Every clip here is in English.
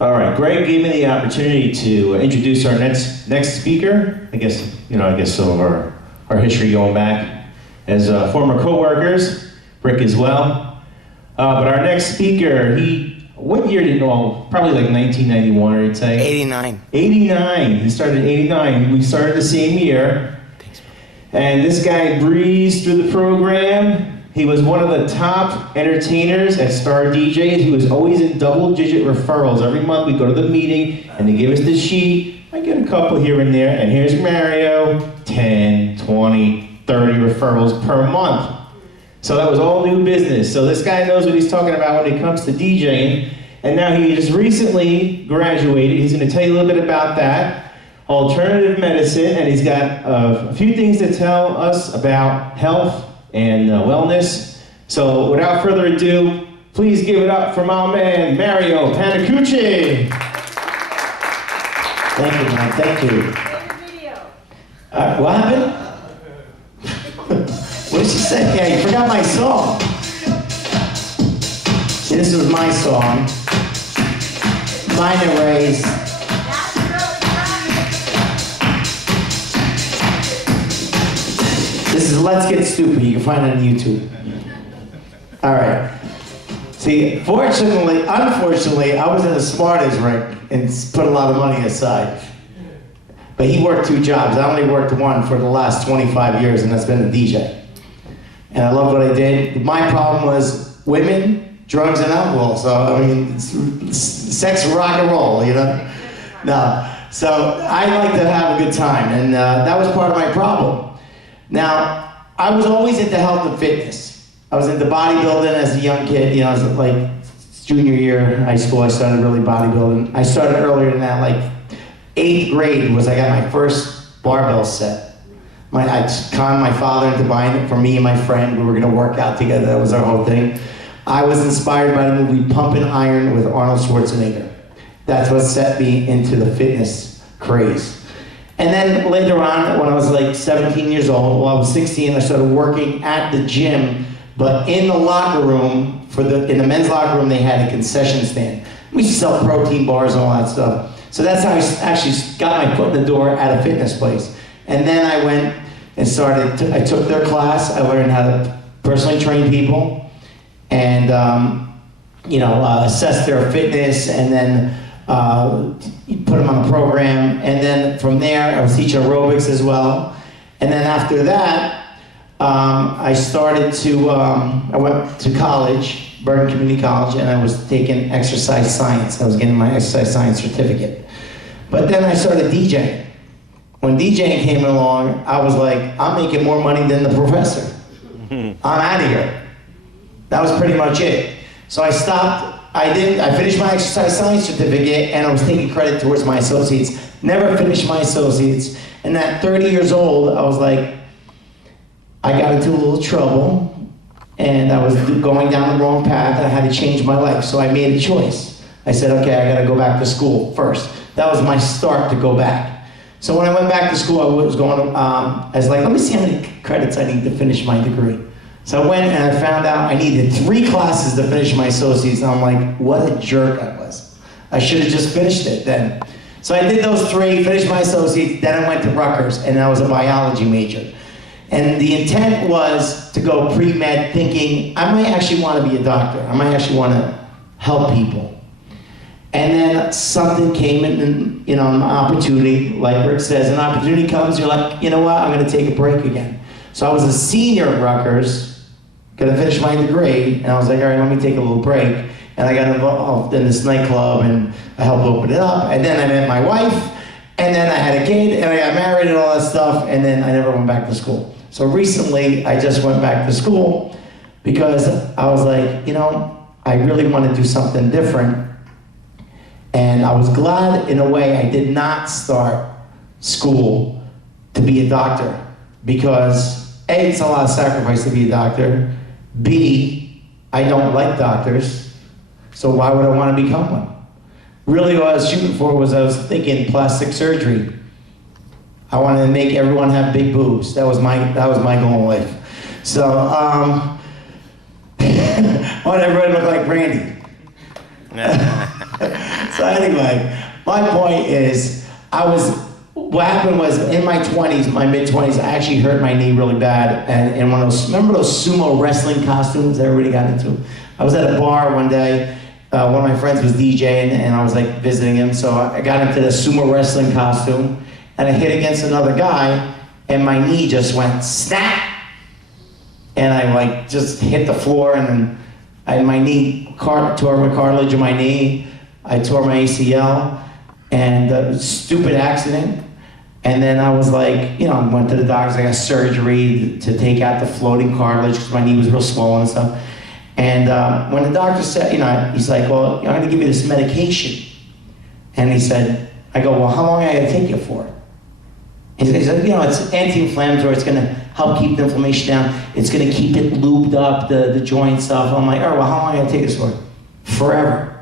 All right, Greg gave me the opportunity to introduce our next speaker. I guess some of our history going back as former co-workers, Rick as well. But our next speaker, what year did you know? Probably like 1991, I'd say. 89. 89. He started in 89. We started the same year. And this guy breezed through the program. He was one of the top entertainers at Star DJs. He was always in double-digit referrals. Every month we go to the meeting and they give us the sheet. I get a couple here and there, and here's Mario, 10, 20, 30 referrals per month. So that was all new business. So this guy knows what he's talking about when it comes to DJing. And now he just recently graduated. He's going to tell you a little bit about that. Alternative medicine, and he's got a few things to tell us about health and wellness. So without further ado, please give it up for my man, Mario Panicucci. Thank you, man, thank you. What happened? What did she say? Yeah, you forgot my song. See, this was my song. Mine and Ray's. This is Let's Get Stupid. You can find it on YouTube. All right. See, unfortunately, I wasn't as smart as Rick and put a lot of money aside. But he worked 2 jobs. I only worked 1 for the last 25 years, and that's been a DJ. And I love what I did. My problem was women, drugs, and alcohol. So, I mean, sex, rock and roll, you know? No. So I like to have a good time, and that was part of my problem. Now, I was always into health and fitness. I was into bodybuilding as a young kid. You know, I was like junior year high school, I started really bodybuilding. I started earlier than that, like 8th grade was I got my first barbell set. I conned my father into buying it for me and my friend. We were gonna work out together, that was our whole thing. I was inspired by the movie Pumpin' Iron with Arnold Schwarzenegger. That's what set me into the fitness craze. And then later on, when I was like 17 years old, well, I was 16, I started working at the gym, but in the locker room, in the men's locker room, they had a concession stand. We used to sell protein bars and all that stuff. So that's how I actually got my foot in the door at a fitness place. And then I went and I took their class, I learned how to personally train people, and assess their fitness, and then put them on the program, and then from there I was teaching aerobics as well. And then after that, I went to college, Bergen Community College, and I was taking exercise science. I was getting my exercise science certificate. But then I started DJing. When DJing came along, I was like, I'm making more money than the professor. I'm out of here. That was pretty much it. So I stopped. I finished my exercise science certificate, and I was taking credit towards my associates. Never finished my associates. And at 30 years old, I was like, I got into a little trouble, and I was going down the wrong path, and I had to change my life. So I made a choice. I said, okay, I gotta go back to school first. That was my start to go back. So when I went back to school, I was like, let me see how many credits I need to finish my degree. So I went and I found out I needed 3 classes to finish my associates, and I'm like, what a jerk I was. I should have just finished it then. So I did those 3, finished my associates, then I went to Rutgers, and I was a biology major. And the intent was to go pre-med thinking, I might actually want to be a doctor. I might actually want to help people. And then something came in, and, an opportunity, like Rick says, an opportunity comes, you're like, you know what, I'm gonna take a break again. So I was a senior at Rutgers, gonna finish my degree, and I was like, all right, let me take a little break. And I got involved in this nightclub, and I helped open it up, and then I met my wife, and then I had a kid, and I got married and all that stuff, and then I never went back to school. So recently, I just went back to school because I was like, I really want to do something different. And I was glad, in a way, I did not start school to be a doctor, because A, it's a lot of sacrifice to be a doctor. B, I don't like doctors, so why would I want to become one? Really what I was shooting for was, I was thinking plastic surgery. I wanted to make everyone have big boobs. That was my goal in life. So, I want everybody to look like Brandy. So So anyway, my point is, what happened was in my 20s, my mid-20s, I actually hurt my knee really bad. And one of those, remember those sumo wrestling costumes everybody got into? I was at a bar one day, one of my friends was DJing and I was like visiting him, so I got into the sumo wrestling costume and I hit against another guy and my knee just went snap. And I like just hit the floor and then my knee tore my cartilage in my knee. I tore my ACL and stupid accident. And then I was like, I went to the doctors, I got surgery to take out the floating cartilage because my knee was real swollen and stuff. And when the doctor said, he's like, well, I'm gonna give you this medication. And he said, I go, well, how long am I gonna take it for? He said, it's anti-inflammatory, it's gonna help keep the inflammation down, it's gonna keep it lubed up, the joint stuff. I'm like, all right, well, how long am I gonna take this for? Forever.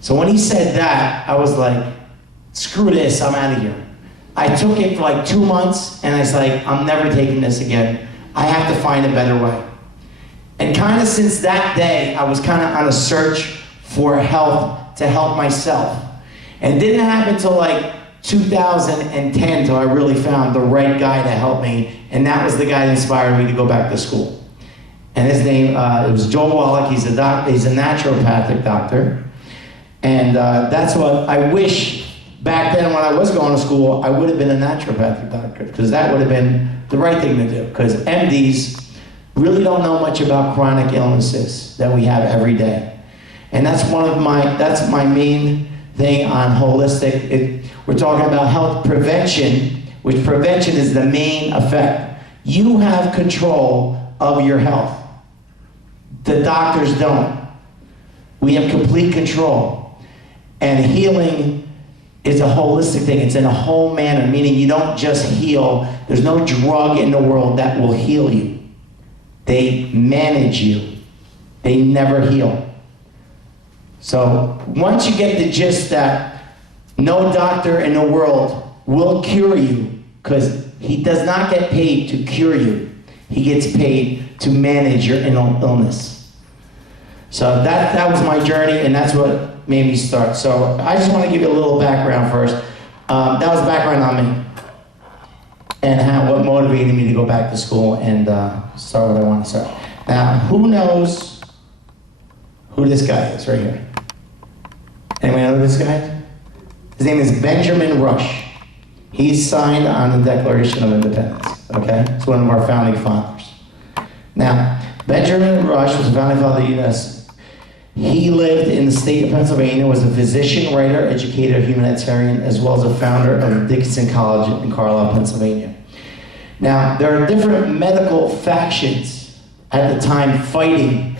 So when he said that, I was like, screw this, I'm out of here. I took it for like 2 months, and I was like, I'm never taking this again. I have to find a better way. And kind of since that day, I was kind of on a search for help to help myself. And it didn't happen until like 2010 until I really found the right guy to help me, and that was the guy that inspired me to go back to school. And his name, it was Joel Wallach. He's a naturopathic doctor. And that's what I wish back then when I was going to school, I would have been a naturopathic doctor, because that would have been the right thing to do, because MDs really don't know much about chronic illnesses that we have every day. And that's that's my main thing on holistic. We're talking about health prevention, which prevention is the main effect. You have control of your health. The doctors don't. We have complete control. And healing is a holistic thing. It's in a whole manner, meaning you don't just heal. There's no drug in the world that will heal you. They manage you. They never heal. So once you get the gist that no doctor in the world will cure you, because he does not get paid to cure you. He gets paid to manage your illness. So that was my journey, and that's what made me start. So I just want to give you a little background first. That was background on me and what motivated me to go back to school and start what I want to start. Now, who knows who this guy is right here? Anyone know who this guy is? His name is Benjamin Rush. He's signed on the Declaration of Independence, okay? It's one of our founding fathers. Now, Benjamin Rush was a founding father of the U.S. He lived in the state of Pennsylvania, was a physician, writer, educator, humanitarian, as well as a founder of Dickinson College in Carlisle, Pennsylvania. Now, there are different medical factions at the time fighting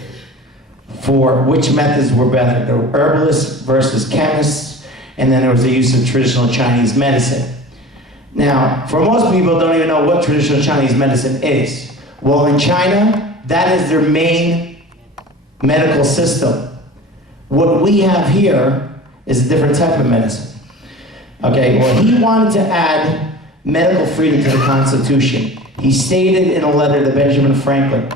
for which methods were better. There were herbalists versus chemists, and then there was the use of traditional Chinese medicine. Now, for most people don't even know what traditional Chinese medicine is. Well, in China, that is their main medical system. What we have here is a different type of medicine. Okay, well, he wanted to add medical freedom to the Constitution. He stated in a letter to Benjamin Franklin,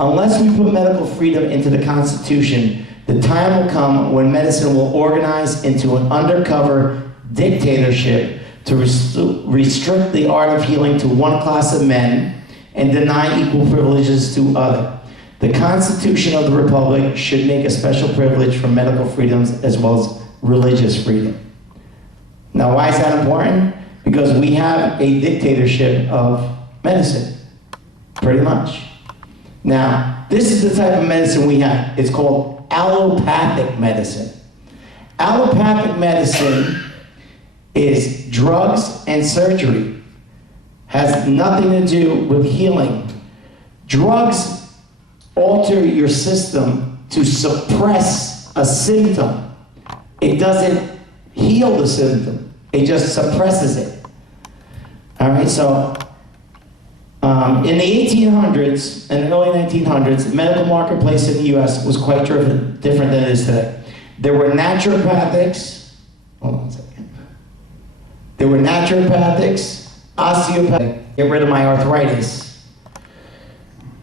unless we put medical freedom into the Constitution, the time will come when medicine will organize into an undercover dictatorship to restrict the art of healing to one class of men and deny equal privileges to other. The Constitution of the Republic should make a special privilege for medical freedoms as well as religious freedom. Now, why is that important? Because we have a dictatorship of medicine, pretty much. Now, this is the type of medicine we have. It's called allopathic medicine. Allopathic medicine is drugs and surgery. Has nothing to do with healing. Drugs alter your system to suppress a symptom. It doesn't heal the symptom. It just suppresses it. All right, so in the 1800s and early 1900s, the medical marketplace in the U.S. was quite different than it is today. There were naturopathics, hold on a second. There were naturopathics, osteopathics, get rid of my arthritis.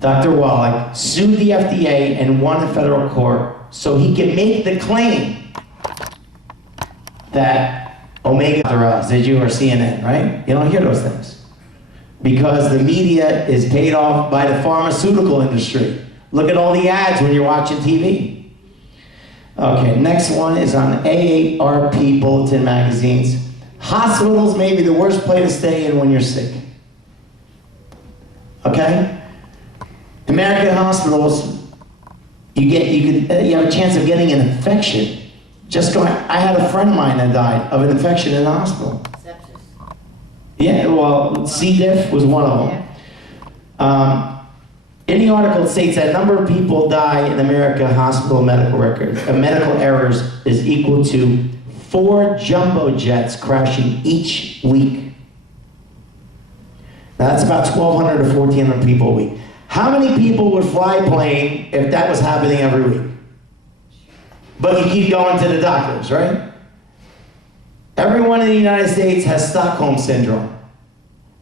Dr. Wallach sued the FDA and won in federal court so he could make the claim that Omega or us, did you, or CNN, right? You don't hear those things. Because the media is paid off by the pharmaceutical industry. Look at all the ads when you're watching TV. Okay, next one is on AARP Bulletin magazines. Hospitals may be the worst place to stay in when you're sick. Okay? American hospitals, you have a chance of getting an infection. I had a friend of mine that died of an infection in the hospital. Sepsis. Yeah, well, C. diff was one of them. Yeah. In the article, it states that number of people die in America hospital medical records, medical errors is equal to 4 jumbo jets crashing each week. Now that's about 1,200 to 1,400 people a week. How many people would fly a plane if that was happening every week? But you keep going to the doctors, right? Everyone in the United States has Stockholm Syndrome.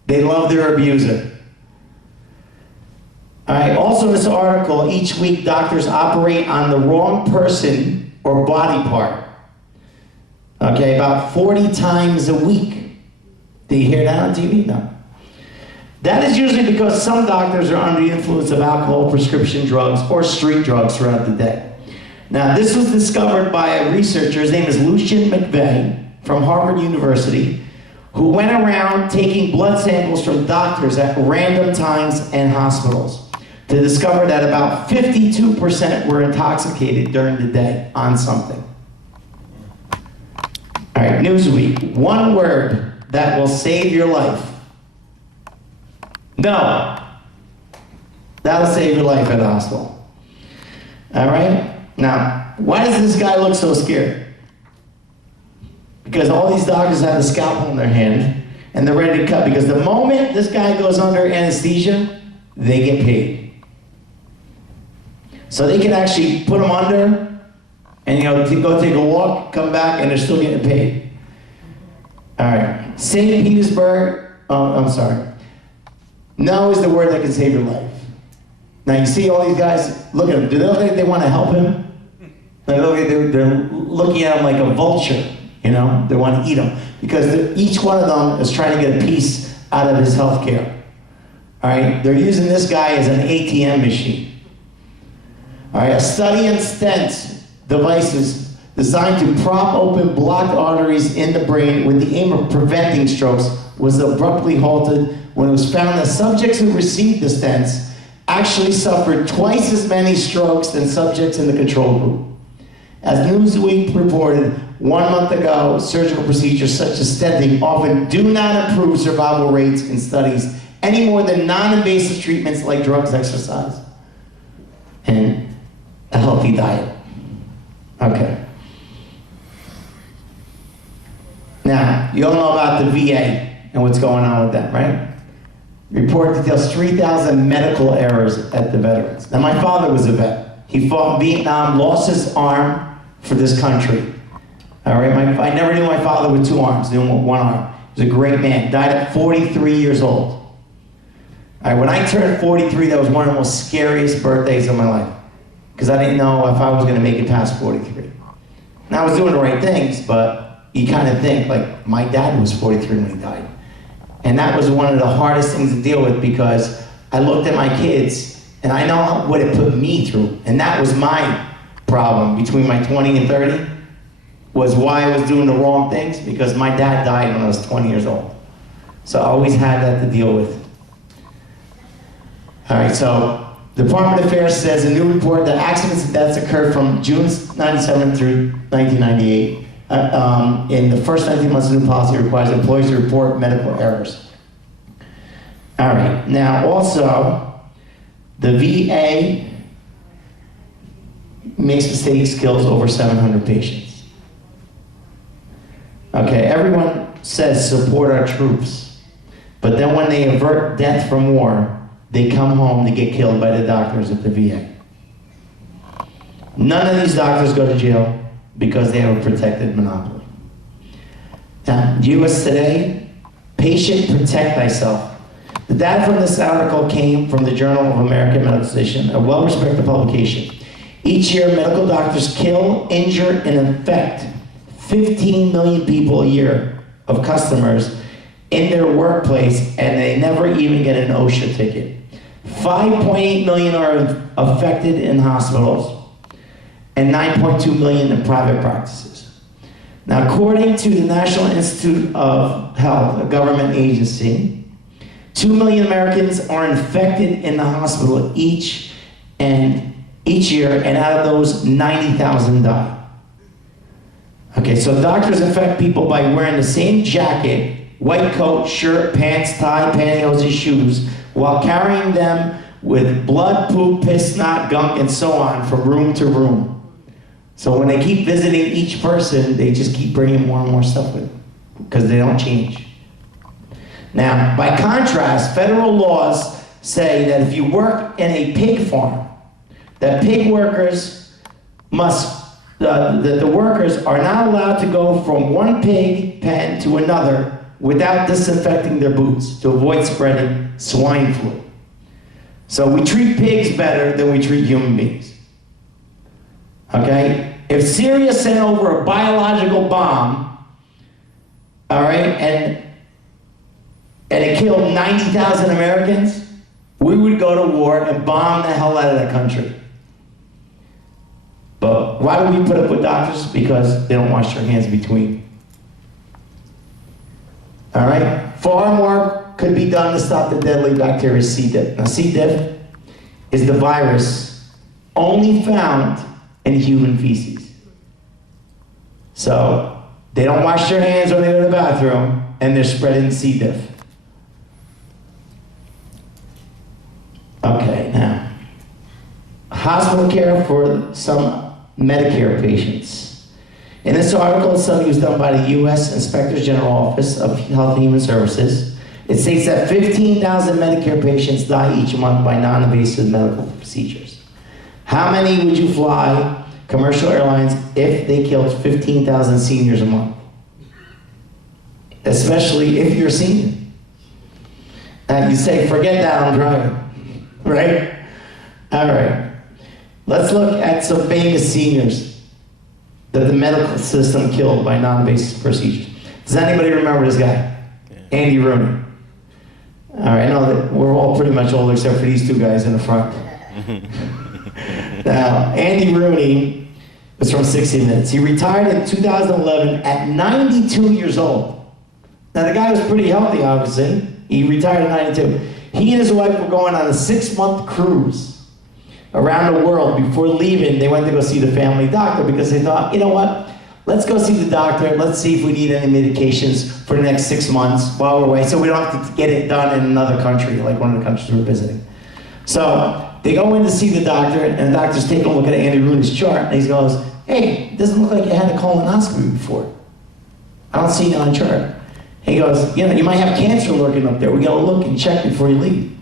They love their abuser. All right, also in this article, each week doctors operate on the wrong person or body part. Okay, about 40 times a week. Do you hear that on TV? No. That is usually because some doctors are under the influence of alcohol, prescription drugs, or street drugs throughout the day. Now, this was discovered by a researcher, his name is Lucian McVeigh from Harvard University, who went around taking blood samples from doctors at random times and hospitals to discover that about 52% were intoxicated during the day on something. All right, Newsweek, one word that will save your life. No. That'll save your life at the hospital. All right? Now, why does this guy look so scared? Because all these doctors have the scalpel in their hand and they're ready to cut. Because the moment this guy goes under anesthesia, they get paid. So they can actually put him under and go take a walk, come back, and they're still getting paid. All right. St. Petersburg, I'm sorry. No is the word that can save your life. Now you see all these guys, look at them. Do they look like they want to help him? They're looking at him like a vulture, They want to eat him. Because each one of them is trying to get a piece out of his health care. All right? They're using this guy as an ATM machine. All right, a study in stents devices designed to prop open blocked arteries in the brain with the aim of preventing strokes was abruptly halted when it was found that subjects who received the stents actually suffered twice as many strokes than subjects in the control group. As Newsweek reported 1 month ago, surgical procedures such as stenting often do not improve survival rates in studies any more than non-invasive treatments like drugs, exercise, and a healthy diet. Okay. Now, you all know about the VA and what's going on with them, right? Report details 3,000 medical errors at the veterans. Now, my father was a vet. He fought in Vietnam, lost his arm for this country. All right, I never knew my father with 2 arms, knew him with 1 arm. He was a great man, died at 43 years old. All right, when I turned 43, that was one of the most scariest birthdays of my life. Because I didn't know if I was going to make it past 43. Now, I was doing the right things, but you kind of think, like, my dad was 43 when he died. And that was one of the hardest things to deal with because I looked at my kids, and I know what it put me through. And that was my problem between my 20 and 30, was why I was doing the wrong things, because my dad died when I was 20 years old. So I always had that to deal with. All right, so the Department of Affairs says a new report that accidents and deaths occurred from June 97 through 1998. In the first 19 months of the new policy requires employees to report medical errors. All right, now also, the VA makes mistakes, kills over 700 patients. Okay, everyone says support our troops, but then when they avert death from war, they come home to get killed by the doctors at the VA. None of these doctors go to jail because they have a protected monopoly. Now, US Today, patient protect thyself. The data from this article came from the Journal of American Medical Association, a well-respected publication. Each year, medical doctors kill, injure, and infect 15 million people a year of customers in their workplace, and they never even get an OSHA ticket. 5.8 million are affected in hospitals, and 9.2 million in private practices. Now, according to the National Institute of Health, a government agency, 2 million Americans are infected in the hospital each year, and out of those, 90,000 die. Okay, so doctors affect people by wearing the same jacket, white coat, shirt, pants, tie, pantyhose, and shoes, while carrying them with blood, poop, piss, snot, gunk, and so on from room to room. So when they keep visiting each person, they just keep bringing more and more stuff with them because they don't change. Now, by contrast, federal laws say that if you work in a pig farm, that pig workers the workers are not allowed to go from one pig pen to another without disinfecting their boots to avoid spreading swine flu. So we treat pigs better than we treat human beings. Okay? If Syria sent over a biological bomb, all right, and it killed 90,000 Americans, we would go to war and bomb the hell out of that country. But why do we put up with doctors? Because they don't wash their hands between. All right? Far more could be done to stop the deadly bacteria C. diff. Now, C. diff is the virus only found in human feces. So they don't wash their hands when they go to the bathroom, and they're spreading C. diff. Okay, now, hospital care for some Medicare patients. In this article, a study was done by the U.S. Inspector General Office of Health and Human Services. It states that 15,000 Medicare patients die each month by non-invasive medical procedures. How many would you fly commercial airlines if they killed 15,000 seniors a month? Especially if you're a senior. And you say, forget that, I'm driving. Right? All right. Let's look at some famous seniors that the medical system killed by non-invasive procedures. Does anybody remember this guy? Andy Rooney. All right, I know that we're all pretty much old except for these two guys in the front. Now, Andy Rooney was from 60 Minutes. He retired in 2011 at 92 years old. Now, the guy was pretty healthy, obviously. He retired at 92. He and his wife were going on a 6-month cruise around the world. Before leaving, they went to go see the family doctor because they thought, you know what, let's go see the doctor, let's see if we need any medications for the next 6 months while we're away, so we don't have to get it done in another country, like one of the countries we're visiting. So they go in to see the doctor, and the doctor's taking a look at Andy Rooney's chart, and he goes, hey, it doesn't look like you had a colonoscopy before. I don't see you on the chart. He goes, you know, you might have cancer lurking up there. We gotta look and check before you leave.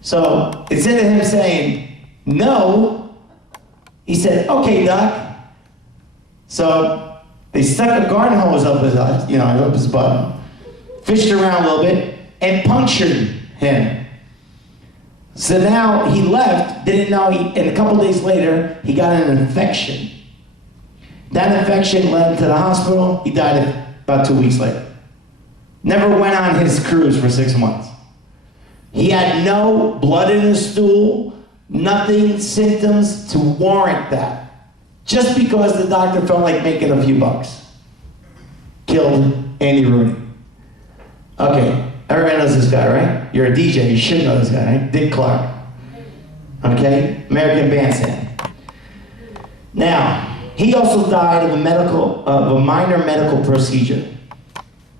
So instead of him saying, no, he said, okay, doc. So they stuck a garden hose up his, up his butt, fished around a little bit, and punctured him. So now he left, didn't know, and a couple days later, he got an infection. That infection led him to the hospital. He died about 2 weeks later. Never went on his cruise for 6 months. He had no blood in his stool, nothing, symptoms to warrant that. Just because the doctor felt like making a few bucks. Killed Andy Rooney. Okay, everybody knows this guy, right? You're a DJ, you should know this guy, right? Dick Clark. Okay, American Bandstand. Now, he also died of a minor medical procedure.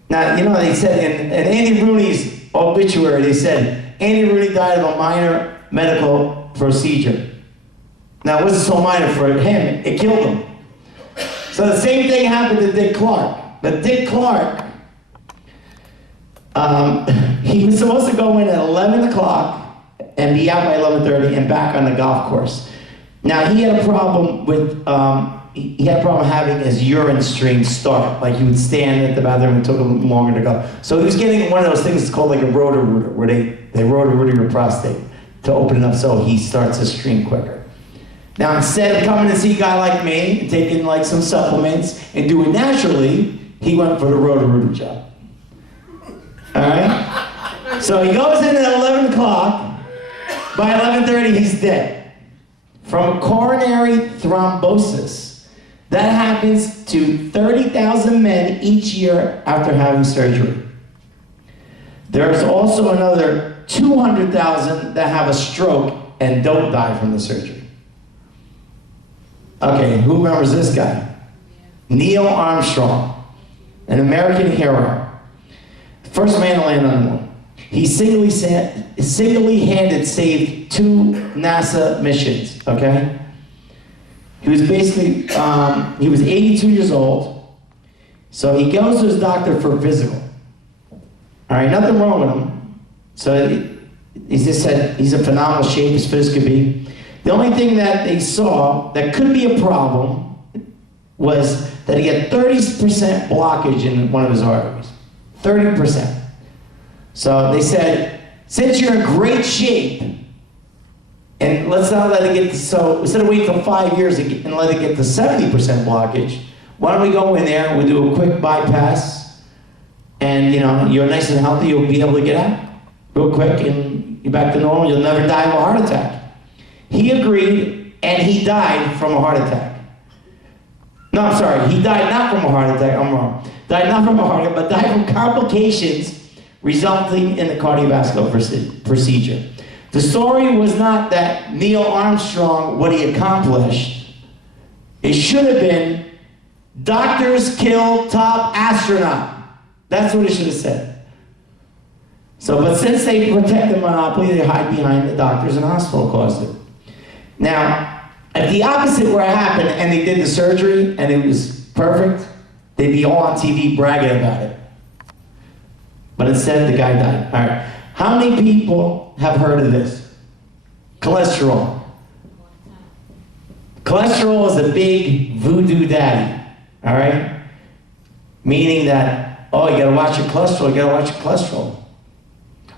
Now, you know, they said in Andy Rooney's obituary, they said, Andy Rooney died of a minor medical procedure. Now, it wasn't so minor for him, it killed him. So the same thing happened to Dick Clark. But Dick Clark, he was supposed to go in at 11 o'clock and be out by 11:30 and back on the golf course. Now, he had a problem with, having his urine stream start. Like he would stand at the bathroom and it took him longer to go. So he was getting one of those things that's called like a rotor-rooter, where they rotor-rooter your prostate to open it up so he starts his stream quicker. Now, instead of coming to see a guy like me and taking like some supplements and do it naturally, he went for the Roto-Rooter job. All right? So he goes in at 11 o'clock. By 11:30, he's dead from coronary thrombosis. That happens to 30,000 men each year after having surgery. There's also another 200,000 that have a stroke and don't die from the surgery. Okay, who remembers this guy? Neil Armstrong, an American hero. First man to land on the moon. He single-handed saved 2 NASA missions, okay? He was basically, he was 82 years old, so he goes to his doctor for a physical. All right, nothing wrong with him. So he just said he's in phenomenal shape, as fit as could be. The only thing that they saw that could be a problem was that he had 30% blockage in one of his arteries. 30%. So they said, since you're in great shape, and let's not let it get to, so instead of waiting till 5 years and let it get to 70% blockage, why don't we go in there, we'll do a quick bypass, and you know, you're nice and healthy, you'll be able to get out real quick, and you're back to normal, you'll never die of a heart attack. He agreed, and he died from a heart attack. No, I'm sorry, he died not from a heart attack, I'm wrong. Died not from a heart attack, but died from complications resulting in the cardiovascular procedure. The story was not that Neil Armstrong, what he accomplished. It should have been, doctors kill top astronaut. That's what it should have said. So, but since they protect the monopoly, they hide behind the doctors and hospital caused it. Now, if the opposite were to happen and they did the surgery and it was perfect, they'd be all on TV bragging about it. But instead, the guy died. All right. How many people have heard of this? Cholesterol. Cholesterol is a big voodoo daddy. All right? Meaning that, oh, you gotta watch your cholesterol, you gotta watch your cholesterol.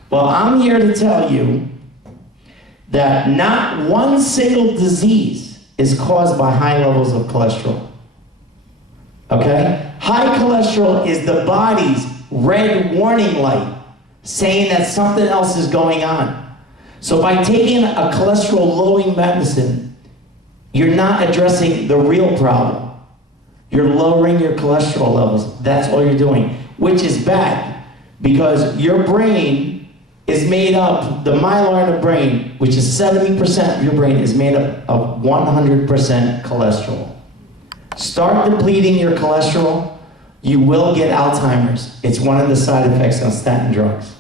Well, I'm here to tell you that not one single disease is caused by high levels of cholesterol. Okay? High cholesterol is the body's red warning light saying that something else is going on. So by taking a cholesterol-lowering medicine, you're not addressing the real problem. You're lowering your cholesterol levels. That's all you're doing, which is bad because your brain is made up, the myelin of the brain, which is 70% of your brain, is made up of 100% cholesterol. Start depleting your cholesterol, you will get Alzheimer's. It's one of the side effects of statin drugs.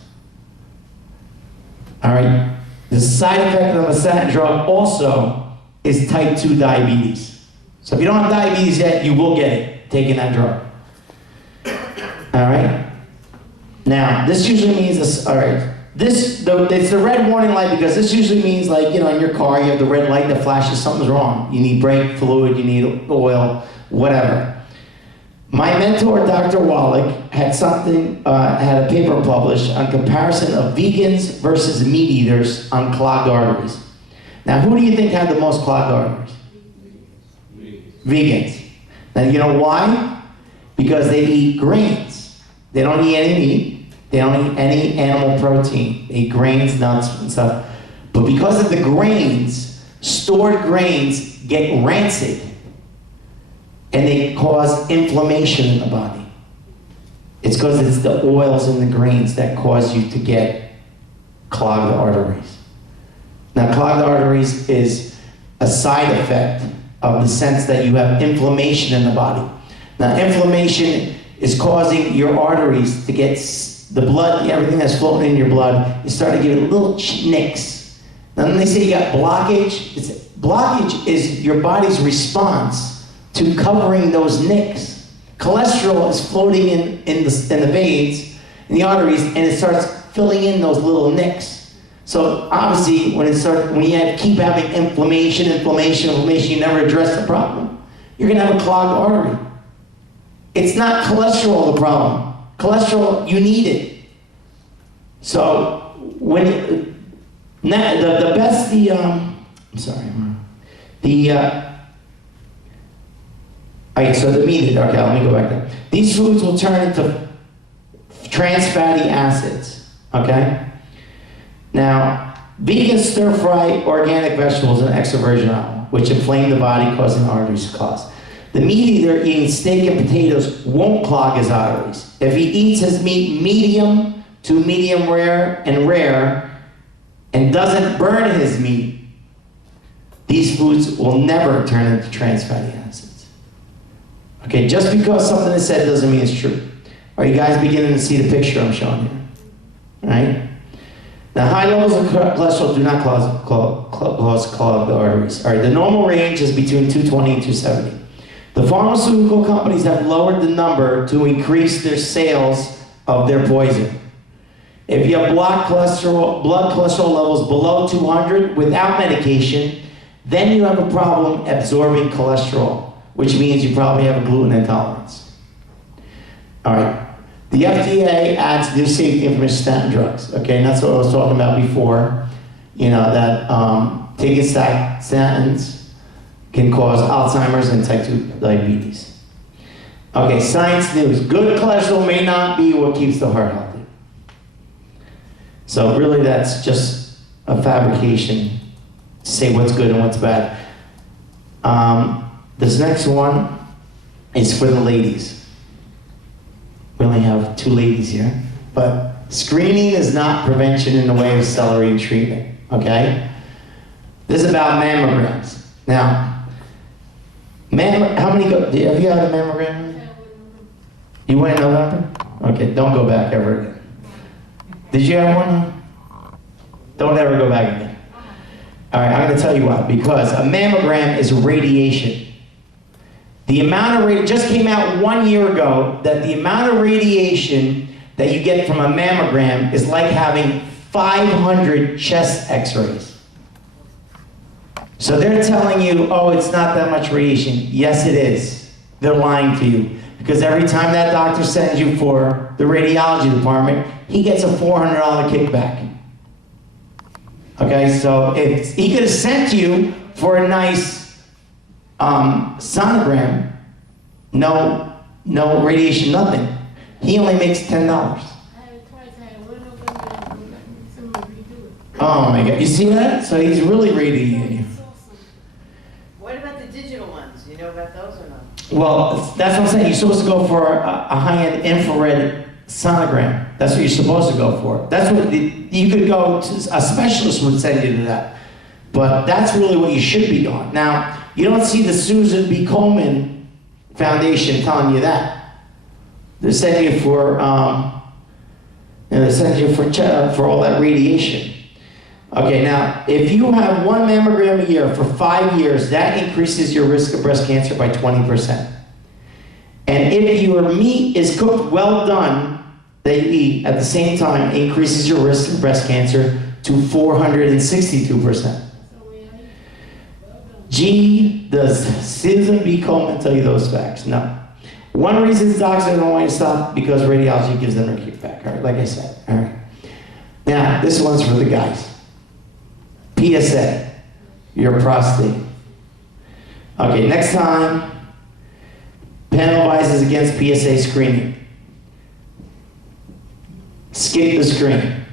All right? The side effect of a statin drug also is type 2 diabetes. So if you don't have diabetes yet, you will get it taking that drug. All right? Now, this usually means this, all right. It's the red warning light because this usually means, like, you know, in your car, you have the red light that flashes something's wrong. You need brake fluid, you need oil, whatever. My mentor, Dr. Wallach, had a paper published on comparison of vegans versus meat eaters on clogged arteries. Now, who do you think had the most clogged arteries? Vegans. Now, you know why? Because they eat grains. They don't eat any meat. They don't eat any animal protein. They eat grains, nuts, and stuff. But because of the grains, stored grains get rancid. And they cause inflammation in the body. It's because it's the oils in the grains that cause you to get clogged arteries. Now, clogged arteries is a side effect of the sense that you have inflammation in the body. Now, inflammation is causing your arteries to get the blood, everything that's floating in your blood, you start to get little nicks. Now, when they say you got blockage, blockage is your body's response to covering those nicks. Cholesterol is floating in the veins, in the arteries, and it starts filling in those little nicks. So obviously, when you keep having inflammation, you never address the problem, you're gonna have a clogged artery. It's not cholesterol the problem. Cholesterol, you need it. So when Okay, so the meat, okay, let me go back there. These foods will turn into trans fatty acids, okay? Now, vegan stir-fry organic vegetables and extra virgin olive, which inflame the body, causing arteries to clog. The meat eater eating steak and potatoes won't clog his arteries. If he eats his meat medium to medium rare, and doesn't burn his meat, these foods will never turn into trans fatty acids. Okay, just because something is said doesn't mean it's true. Are you guys beginning to see the picture I'm showing here? All right? Now, high levels of cholesterol do not cause clogged arteries. All right, the normal range is between 220 and 270. The pharmaceutical companies have lowered the number to increase their sales of their poison. If you have blood cholesterol levels below 200 without medication, then you have a problem absorbing cholesterol, which means you probably have a gluten intolerance. All right. The FDA adds new safety information to statin drugs. Okay, and that's what I was talking about before. You know, that taking statins can cause Alzheimer's and type 2 diabetes. Okay, science news. Good cholesterol may not be what keeps the heart healthy. So really that's just a fabrication to say what's good and what's bad. This next one is for the ladies. We only have 2 ladies here, but screening is not prevention in the way of celery treatment, okay? This is about mammograms. Now, have you had a mammogram? You went in November? Okay, don't go back ever again. Did you have one? Don't ever go back again. All right, I'm gonna tell you why. Because a mammogram is radiation. The amount of just came out 1 year ago that the amount of radiation that you get from a mammogram is like having 500 chest x-rays. So they're telling you, oh, it's not that much radiation. Yes, it is. They're lying to you. Because every time that doctor sends you for the radiology department, he gets a $400 kickback. Okay, so if he could have sent you for a nice sonogram, no radiation, nothing. He only makes $10. Oh my God, you see that? So he's really radiating you. What about the digital ones? You know about those or not? Well, that's what I'm saying. You're supposed to go for a high-end infrared sonogram. That's what you're supposed to go for. That's what you could go to. A specialist would send you to that. But that's really what you should be doing. Now, you don't see the Susan B. Komen Foundation telling you that. They're sending you for, for all that radiation. Okay, now, if you have 1 mammogram a year for 5 years, that increases your risk of breast cancer by 20%. And if your meat is cooked well done, that you eat at the same time, increases your risk of breast cancer to 462%. Does Susan B. Komen tell you those facts? No. One reason doctors don't want you to stop, because radiology gives them a kickback, all right, like I said, all right. Now, this one's for the guys. PSA, your prostate. Okay, next time, panel advises against PSA screening. Skip the screen.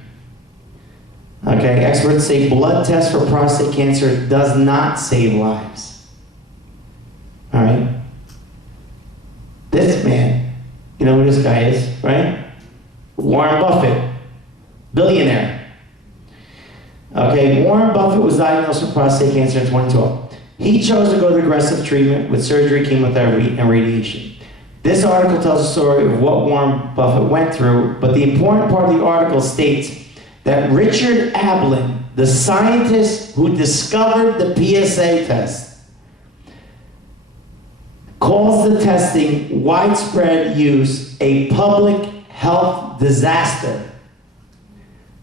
Okay, experts say blood test for prostate cancer does not save lives. All right? This man, you know who this guy is, right? Warren Buffett, billionaire. Okay, Warren Buffett was diagnosed with prostate cancer in 2012. He chose to go to aggressive treatment with surgery, chemotherapy, and radiation. This article tells a story of what Warren Buffett went through, but the important part of the article states that Richard Ablin, the scientist who discovered the PSA test, calls the testing widespread use a public health disaster.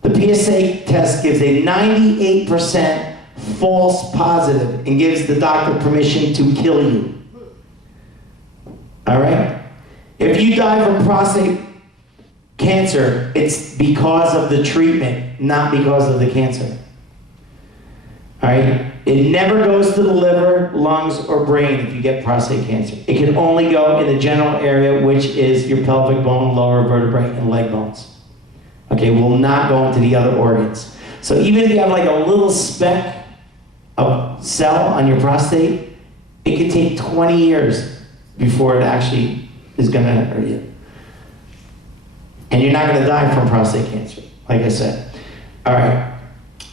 The PSA test gives a 98% false positive and gives the doctor permission to kill you. All right? If you die from prostate cancer, it's because of the treatment, not because of the cancer. All right? It never goes to the liver, lungs, or brain if you get prostate cancer. It can only go in the general area, which is your pelvic bone, lower vertebrae, and leg bones. Okay, will not go into the other organs. So even if you have like a little speck of cell on your prostate, it could take 20 years before it actually is gonna hurt you. And you're not gonna die from prostate cancer, like I said. All right,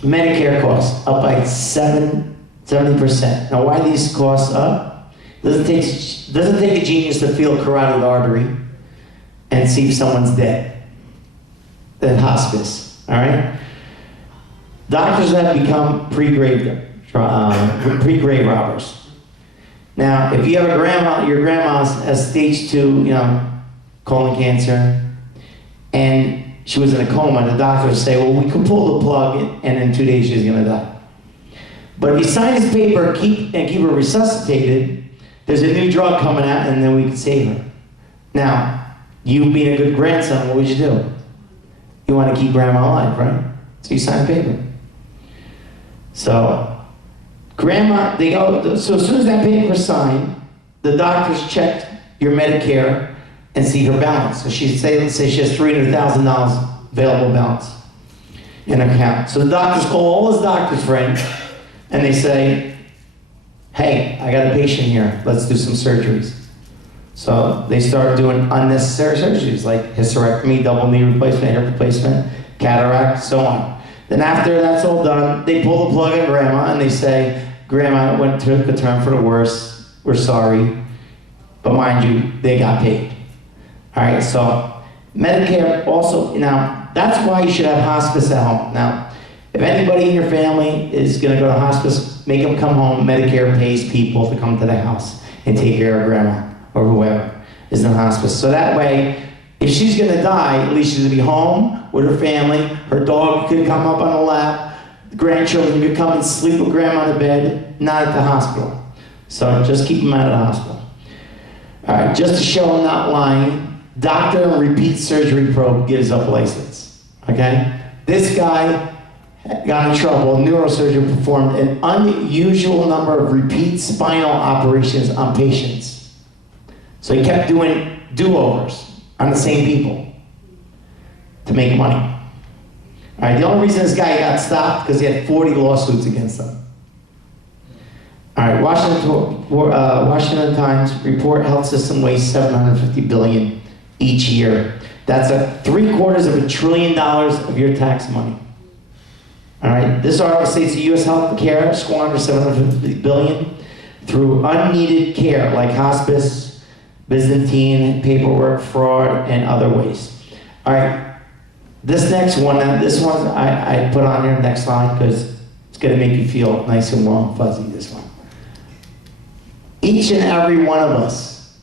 Medicare costs up by 70%. Now why are these costs up? Doesn't take a genius to feel a carotid artery and see if someone's dead. Then hospice, all right? Doctors have become pre-grave robbers. Now, if you have a grandma, your grandma has stage 2, colon cancer, and she was in a coma, the doctors say, well, we can pull the plug, and in 2 days she's gonna die. But if you sign this paper and keep her resuscitated, there's a new drug coming out, and then we can save her. Now, you being a good grandson, what would you do? You want to keep grandma alive, right? So you sign a paper. So, grandma, so as soon as that paper is signed, the doctors check your Medicare and see her balance. So let's say she has $300,000 available balance in her account. So the doctors call all his doctor's friends and they say, hey, I got a patient here, let's do some surgeries. So they start doing unnecessary surgeries like hysterectomy, double knee replacement, hip replacement, cataract, so on. Then after that's all done, they pull the plug on grandma and they say, grandma took a turn for the worse, we're sorry. But mind you, they got paid. All right, so Medicare also, now that's why you should have hospice at home. Now, if anybody in your family is gonna go to hospice, make them come home. Medicare pays people to come to the house and take care of grandma or whoever is in hospice. So that way, if she's gonna die, at least she's gonna be home with her family. Her dog could come up on the lap. The grandchildren could come and sleep with grandma in the bed, not at the hospital. So just keep them out of the hospital. All right, just to show I'm not lying, doctor and repeat surgery probe gives up license, okay? This guy got in trouble. A neurosurgeon performed an unusual number of repeat spinal operations on patients. So he kept doing do-overs on the same people to make money. All right, the only reason this guy got stopped because he had 40 lawsuits against him. All right, Washington Times report health system wastes $750 billion each year. That's $750 billion of your tax money. All right, this article states the U.S. healthcare squanders $750 billion through unneeded care like hospice, Byzantine, paperwork, fraud, and other ways. All right, this next one, this one I put on here, next slide, because it's going to make you feel nice and warm and fuzzy, this one. Each and every one of us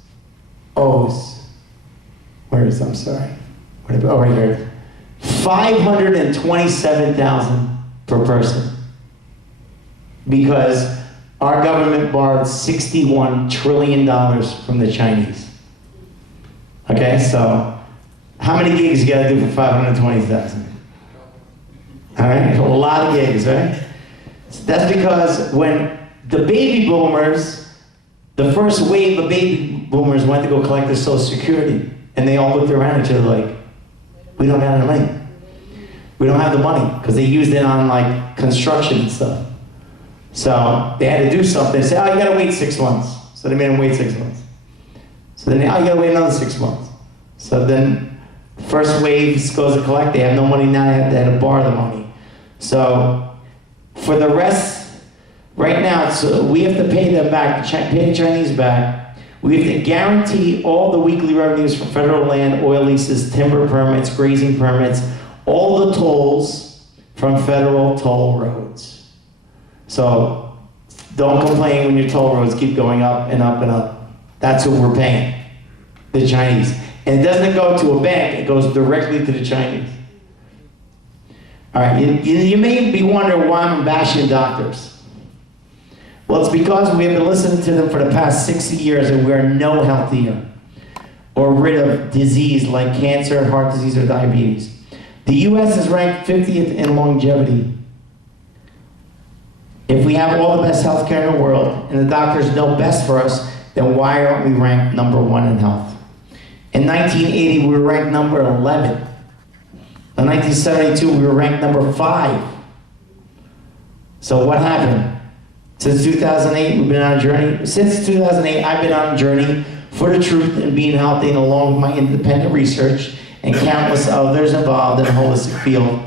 owes, I'm sorry, right here, $527,000 per person, because our government borrowed $61 trillion from the Chinese. Okay, so how many gigs you gotta do for 520,000? All right, a lot of gigs, right? That's because when the baby boomers, the first wave of baby boomers went to go collect their Social Security, and they all looked around at each other like, we don't have any money. We don't have the money, because they used it on like construction and stuff. So they had to do something. They said, oh, you gotta wait 6 months. So they made them wait 6 months. So then, oh, you gotta wait another 6 months. So then the first wave goes to collect. They have no money now. They had to borrow the money. So for the rest, right now, so we have to pay them back, pay the Chinese back. We have to guarantee all the weekly revenues from federal land, oil leases, timber permits, grazing permits, all the tolls from federal toll roads. So don't complain when your toll roads keep going up and up and up. That's what we're paying, the Chinese. And it doesn't go to a bank, it goes directly to the Chinese. All right, you may be wondering why I'm bashing doctors. Well, it's because we have been listening to them for the past 60 years and we're no healthier or rid of disease like cancer, heart disease, or diabetes. The US is ranked 50th in longevity. If we have all the best healthcare in the world and the doctors know best for us, then why aren't we ranked number 1 in health? In 1980, we were ranked number 11. In 1972, we were ranked number 5. So what happened? Since 2008, we've been on a journey. Since 2008, I've been on a journey for the truth and being healthy, and along with my independent research and countless others involved in the holistic field,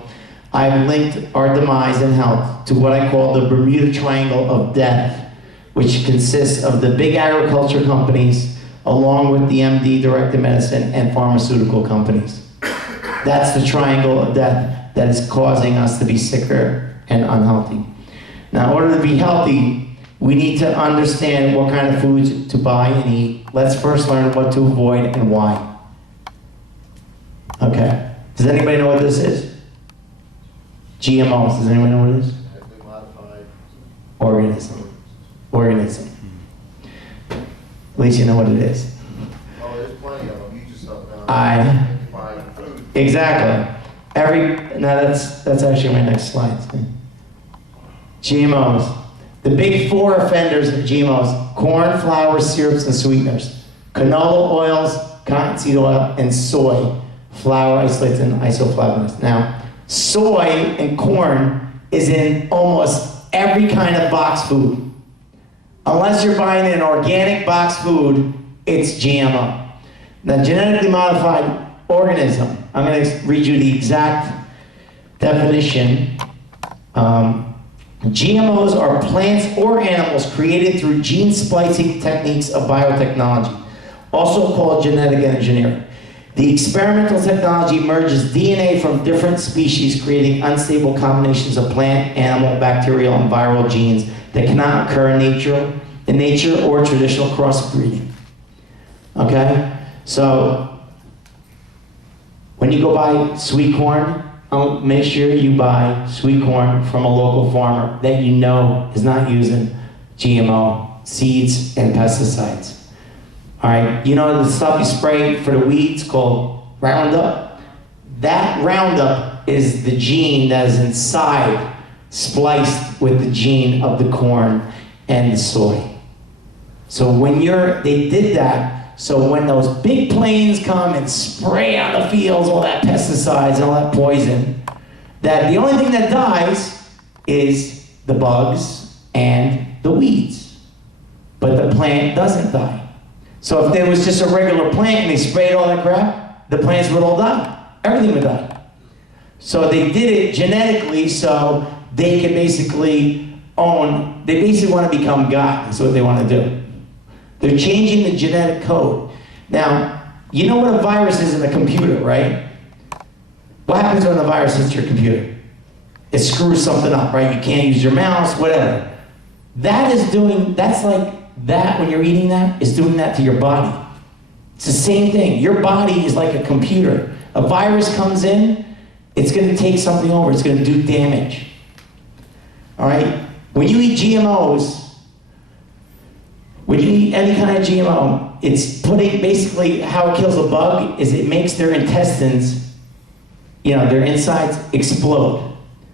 I've linked our demise in health to what I call the Bermuda Triangle of Death, which consists of the big agriculture companies, along with the MD-directed medicine and pharmaceutical companies. That's the triangle of death that is causing us to be sicker and unhealthy. Now, in order to be healthy, we need to understand what kind of foods to buy and eat. Let's first learn what to avoid and why. Okay. Does anybody know what this is? GMOs. Does anybody know what it is? Genetically modified. Organism. At least you know what it is. Oh, there's plenty of them. You just don't know. Food. Exactly. Now that's actually my next slide. GMOs. The big 4 offenders of GMOs: corn, flour, syrups, and sweeteners. Canola oils, cottonseed oil, and soy. Flour isolates and isoflavonoids. Now, soy and corn is in almost every kind of box food. Unless you're buying an organic box food, it's GMO. Now, genetically modified organism. I'm going to read you the exact definition. GMOs are plants or animals created through gene splicing techniques of biotechnology, also called genetic engineering. The experimental technology merges DNA from different species, creating unstable combinations of plant, animal, bacterial, and viral genes that cannot occur in nature or traditional crossbreeding. Okay? So, when you go buy sweet corn, make sure you buy sweet corn from a local farmer that you know is not using GMO seeds and pesticides. All right, you know the stuff you spray for the weeds called Roundup? That Roundup is the gene that is inside, spliced with the gene of the corn and the soy. So they did that, so when those big planes come and spray on the fields all that pesticides and all that poison, that the only thing that dies is the bugs and the weeds. But the plant doesn't die. So if there was just a regular plant and they sprayed all that crap, the plants would all die. Everything would die. So they did it genetically so they could basically they basically want to become God. That's what they want to do. They're changing the genetic code. Now, you know what a virus is in a computer, right? What happens when a virus hits your computer? It screws something up, right? You can't use your mouse, whatever. That's like that when you're eating that, is doing that to your body. It's the same thing. Your body is like a computer. A virus comes in, it's going to take something over. It's going to do damage. All right? When you eat GMOs, when you eat any kind of GMO, it's basically how it kills a bug is it makes their intestines, their insides explode.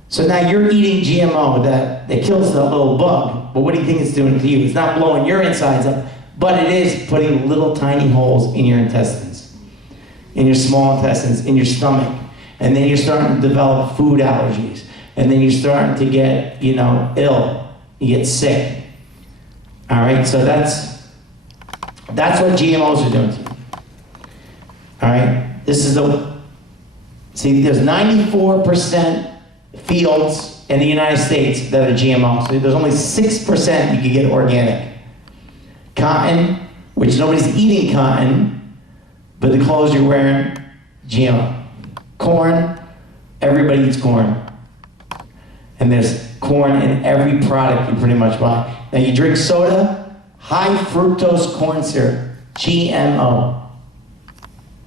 So now you're eating GMO that kills the little bug, but what do you think it's doing to you? It's not blowing your insides up, but it is putting little tiny holes in your intestines, in your small intestines, in your stomach. And then you're starting to develop food allergies. And then you're starting to get, ill. You get sick. All right, so that's what GMOs are doing to you. All right, there's 94% fields in the United States that are GMO. So there's only 6% you can get organic. Cotton, which nobody's eating cotton, but the clothes you're wearing, GMO. Corn, everybody eats corn. And there's corn in every product you pretty much buy. Now you drink soda, high fructose corn syrup, GMO.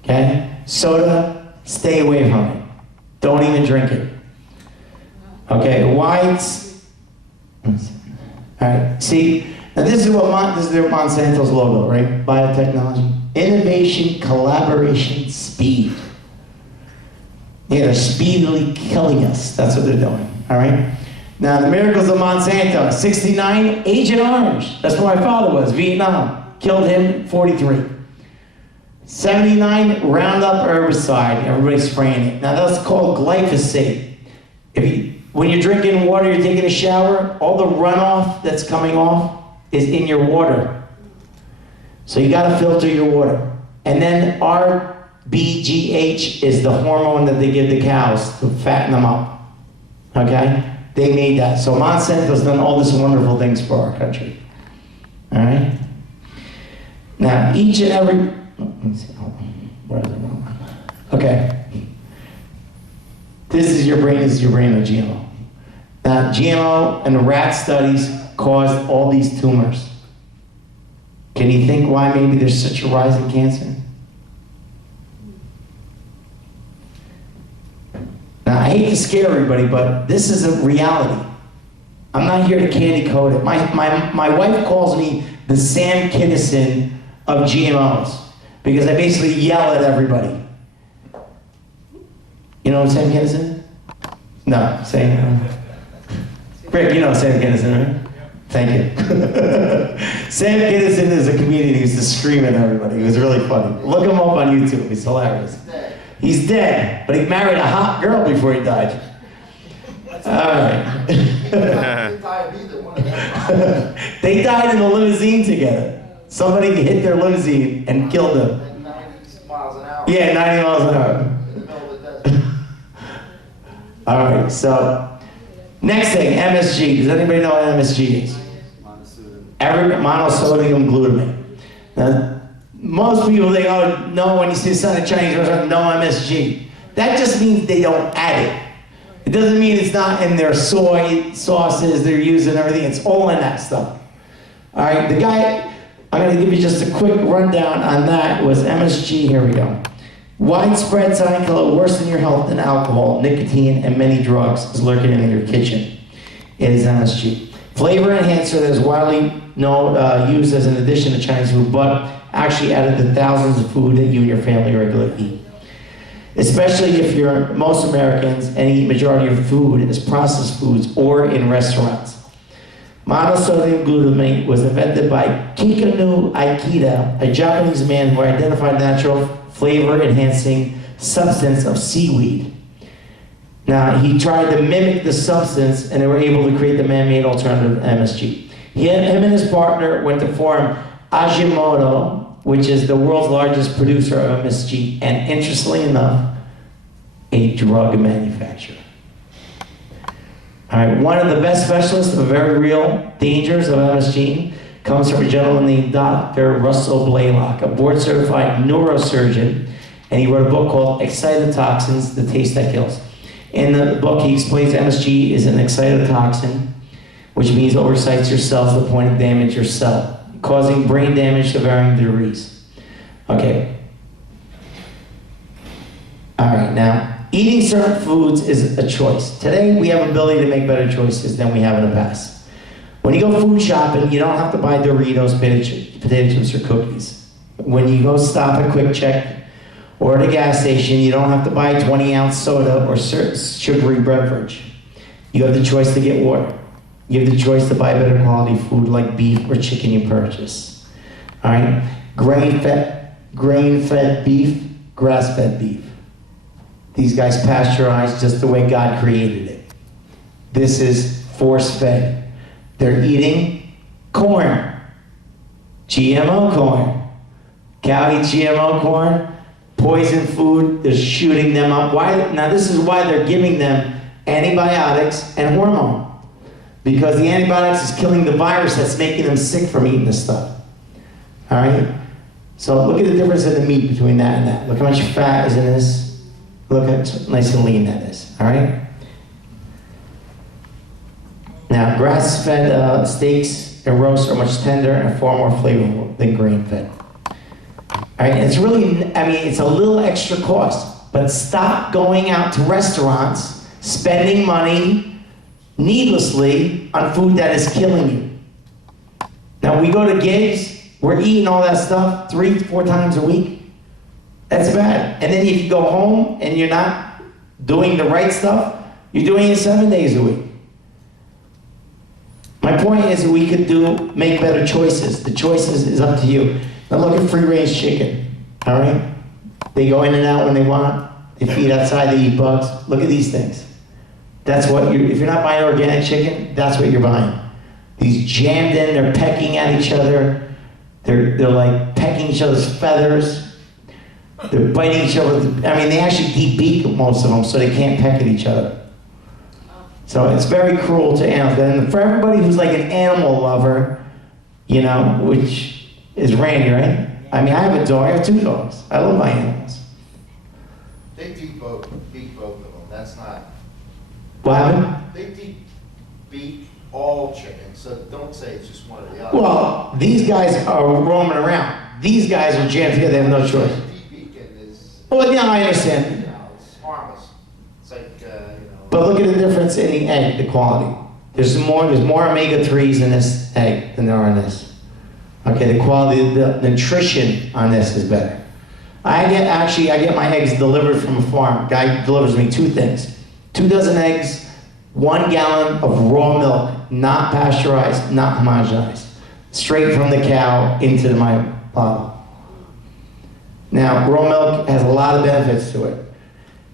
Okay? Soda, stay away from it. Don't even drink it. Okay, whites. All right, see, now this is their Monsanto's logo, right? Biotechnology. Innovation, collaboration, speed. Yeah, they're speedily killing us. That's what they're doing, all right? Now, the miracles of Monsanto, 69, Agent Orange. That's where my father was, Vietnam. Killed him, 43. 79, Roundup herbicide. Everybody's spraying it. Now, that's called glyphosate. When you're drinking water, you're taking a shower, all the runoff that's coming off is in your water. So you gotta filter your water. And then RBGH is the hormone that they give the cows to fatten them up. Okay? They made that. So Monsanto's done all these wonderful things for our country. All right? Now, each and every... Let me see. Where is it? Okay. This is your brain of GMO. Now, GMO and the rat studies caused all these tumors. Can you think why maybe there's such a rise in cancer? Now, I hate to scare everybody, but this is a reality. I'm not here to candy coat it. My wife calls me the Sam Kinison of GMOs because I basically yell at everybody. You know Sam Kinison? No, Sam. Rick, you know Sam Kinison, right? Thank you. Sam Kinison is a comedian who used to scream at everybody. He was really funny. Look him up on YouTube. He's hilarious. He's dead, but he married a hot girl before he died. All right. They died in a limousine together. Somebody hit their limousine and killed them. At 90 miles an hour. Yeah, 90 miles an hour. In the middle of the desert. All right, so next thing, MSG. Does anybody know what MSG is? Monosodium glutamate. Now, most people think, oh, no, when you see sign of Chinese restaurant, no MSG. That just means they don't add it. It doesn't mean it's not in their soy sauces they're using, everything. It's all in that stuff. All right, the guy, I'm going to give you just a quick rundown on that, was MSG. Here we go. Widespread silent killer worse than your health than alcohol, nicotine, and many drugs is lurking in your kitchen. It is MSG. Flavor enhancer that is widely used as an addition to Chinese food, but actually added to thousands of food that you and your family regularly eat. Especially if most Americans and eat majority of food as processed foods or in restaurants. Monosodium glutamate was invented by Kikunu Ikeda, a Japanese man who identified natural flavor-enhancing substance of seaweed. Now, he tried to mimic the substance, and they were able to create the man-made alternative to MSG. Him and his partner went to form Ajinomoto, which is the world's largest producer of MSG, and interestingly enough, a drug manufacturer. All right, one of the best specialists of very real dangers of MSG comes from a gentleman named Dr. Russell Blaylock, a board-certified neurosurgeon, and he wrote a book called Excitotoxins, The Taste That Kills. In the book, he explains MSG is an excitotoxin, which means overexcites your cells to the point of damage your cell, causing brain damage to varying degrees. Okay. All right, now, eating certain foods is a choice. Today, we have the ability to make better choices than we have in the past. When you go food shopping, you don't have to buy Doritos, potato chips, or cookies. When you go stop at Quick Check or at a gas station, you don't have to buy a 20-ounce soda or sugary beverage. You have the choice to get water. You have the choice to buy better quality food like beef or chicken you purchase. All right? Grain-fed beef, grass-fed beef. These guys pasteurize just the way God created it. This is force-fed. They're eating corn, GMO corn. Cow eats GMO corn, poison food, they're shooting them up. Why? Now this is why they're giving them antibiotics and hormone. Because the antibiotics is killing the virus that's making them sick from eating this stuff. All right? So look at the difference in the meat between that and that. Look how much fat is in this. Look how nice and lean that is. All right? Now, grass-fed steaks and roasts are much tender and far more flavorful than grain-fed. All right? It's really, it's a little extra cost. But stop going out to restaurants, spending money needlessly on food that is killing you. Now, we go to gigs, we're eating all that stuff 3-4 times a week. That's bad. And then if you go home and you're not doing the right stuff, you're doing it 7 days a week. My point is that we could make better choices. The choices is up to you. Now look at free-range chicken, all right? They go in and out when they want. They feed outside, they eat bugs. Look at these things. That's what if you're not buying organic chicken, that's what you're buying. These jammed in, they're pecking at each other. They're like pecking each other's feathers. They're biting each other. I mean, they actually debeak most of them so they can't peck at each other. So it's very cruel to animals. And for everybody who's like an animal lover, you know, which is Randy, right? I mean, I have a dog. I have 2 dogs. I love my animals. They beat both of them. That's not. What happened? They beat all chickens, so don't say it's just one or the other. Well, these guys are roaming around. These guys are jammed together. They have no choice. Beacon is. Well, yeah, I understand. You know, it's harmless. It's like you know. But look at the difference in the egg, the quality. There's more omega-3s in this egg than there are in this. Okay, the quality, the nutrition on this is better. I get my eggs delivered from a farm. Guy delivers me 2 things. 2 dozen eggs, 1 gallon of raw milk, not pasteurized, not homogenized. Straight from the cow into my bottle. Now, raw milk has a lot of benefits to it.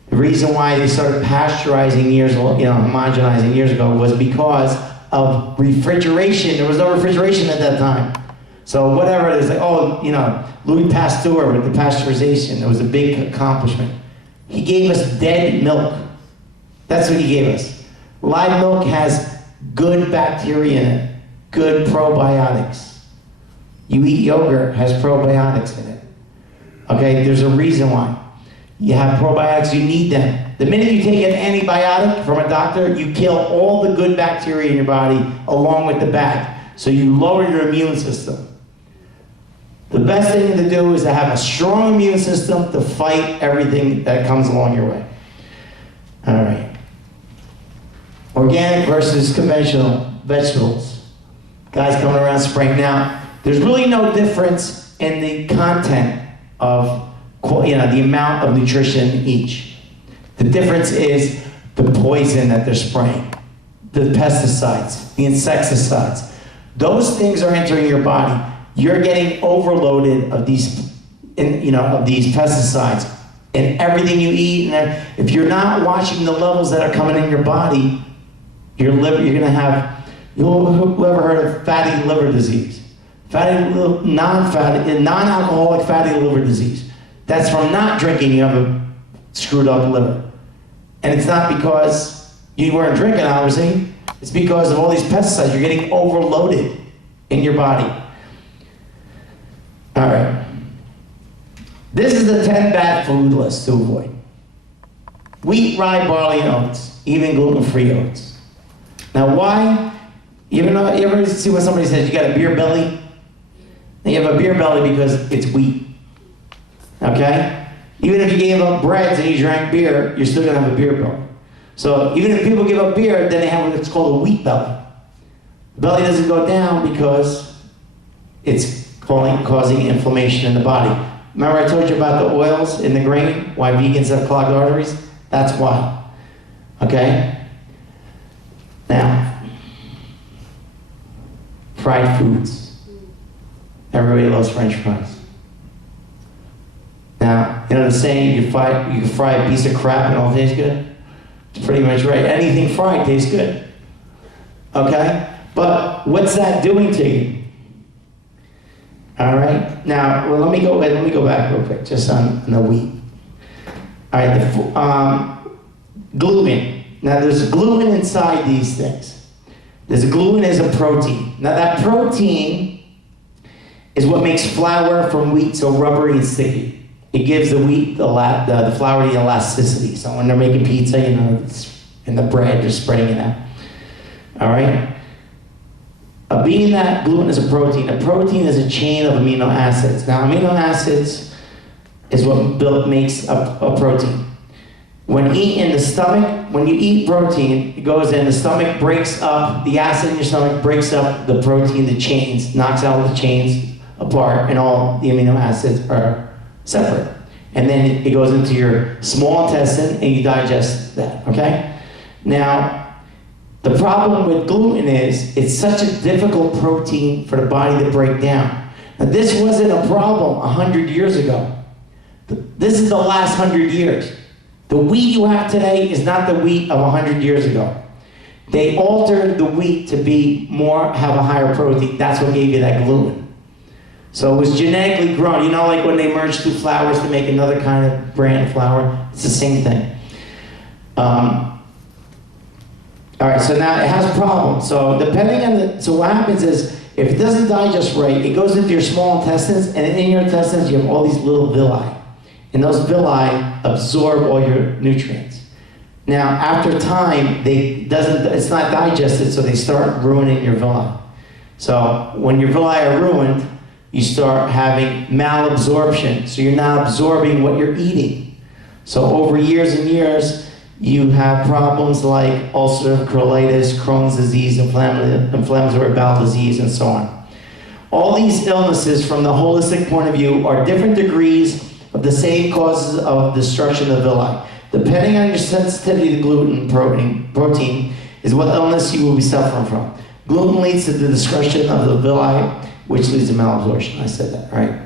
The reason why they started pasteurizing homogenizing years ago was because of refrigeration. There was no refrigeration at that time. So whatever it is, like, Louis Pasteur with the pasteurization, it was a big accomplishment. He gave us dead milk. That's what he gave us. Live milk has good bacteria in it, good probiotics. You eat yogurt, has probiotics in it. Okay, there's a reason why. You have probiotics, you need them. The minute you take an antibiotic from a doctor, you kill all the good bacteria in your body along with the bad. So you lower your immune system. The best thing to do is to have a strong immune system to fight everything that comes along your way. All right. Organic versus conventional vegetables. Guys coming around spring. Now, there's really no difference in the content of, the amount of nutrition in each. The difference is the poison that they're spraying, the pesticides, the insecticides. Those things are entering your body. You're getting overloaded of these pesticides in everything you eat. And if you're not watching the levels that are coming in your body, you're going to have, whoever heard of fatty liver disease? Non-alcoholic fatty liver disease. That's from not drinking, you have a screwed up liver. And it's not because you weren't drinking, obviously. It's because of all these pesticides. You're getting overloaded in your body. All right. This is the 10 bad food list to avoid. Wheat, rye, barley, and oats, even gluten-free oats. Now why? You ever see when somebody says you got a beer belly? And you have a beer belly because it's wheat. Okay? Even if you gave up breads and you drank beer, you're still gonna have a beer belly. So even if people give up beer, then they have what's called a wheat belly. The belly doesn't go down because it's causing inflammation in the body. Remember I told you about the oils in the grain? Why vegans have clogged arteries? That's why. Okay? Now, fried foods. Everybody loves French fries. Now, you know the saying, you can fry a piece of crap and it'll taste good? It's pretty much right. Anything fried tastes good. Okay? But what's that doing to you? All right? Now, let me go back real quick, just on the wheat. All right, gluten. Now, there's gluten inside these things. Gluten is a protein. Now, that protein is what makes flour from wheat so rubbery and sticky. It gives the wheat, the flour, the elasticity. So when they're making pizza, it's in the bread, they're spreading it out. All right? Being that gluten is a protein is a chain of amino acids. Now, amino acids is what makes a protein. When you eat protein, it goes in, the stomach breaks up, the acid in your stomach breaks up the protein, the chains, knocks out the chains apart, and all the amino acids are separate. And then it goes into your small intestine and you digest that, okay? Now, The problem with gluten is it's such a difficult protein for the body to break down. Now, this wasn't a problem 100 years ago. This is the last 100 years. The wheat you have today is not the wheat of 100 years ago. They altered the wheat to be have a higher protein. That's what gave you that gluten. So it was genetically grown. You know, like when they merge two flours to make another kind of brand flour? It's the same thing. All right, so now it has problems. So depending on so what happens is, if it doesn't digest right, it goes into your small intestines, and in your intestines you have all these little villi. And those villi absorb all your nutrients. Now, after time, it's not digested, so they start ruining your villi. So when your villi are ruined, you start having malabsorption. So you're not absorbing what you're eating. So over years and years, you have problems like ulcerative colitis, Crohn's disease, inflammatory bowel disease, and so on. All these illnesses, from the holistic point of view, are different degrees of the same causes of destruction of villi. Depending on your sensitivity to gluten protein is what illness you will be suffering from. Gluten leads to the destruction of the villi, which leads to malabsorption. I said that, right?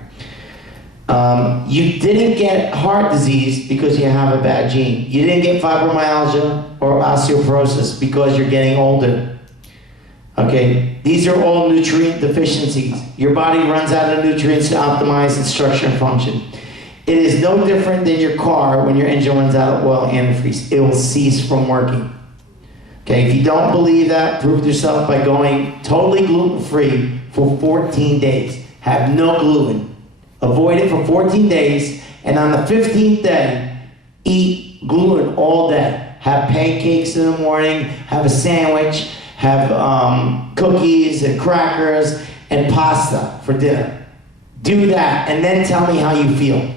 You didn't get heart disease because you have a bad gene. You didn't get fibromyalgia or osteoporosis because you're getting older. Okay, these are all nutrient deficiencies. Your body runs out of nutrients to optimize its structure and function. It is no different than your car when your engine runs out of oil and antifreeze. It will cease from working. Okay, if you don't believe that, prove it yourself by going totally gluten-free for 14 days. Have no gluten. Avoid it for 14 days, and on the 15th day, eat gluten all day. Have pancakes in the morning, have a sandwich, have cookies and crackers and pasta for dinner. Do that, and then tell me how you feel.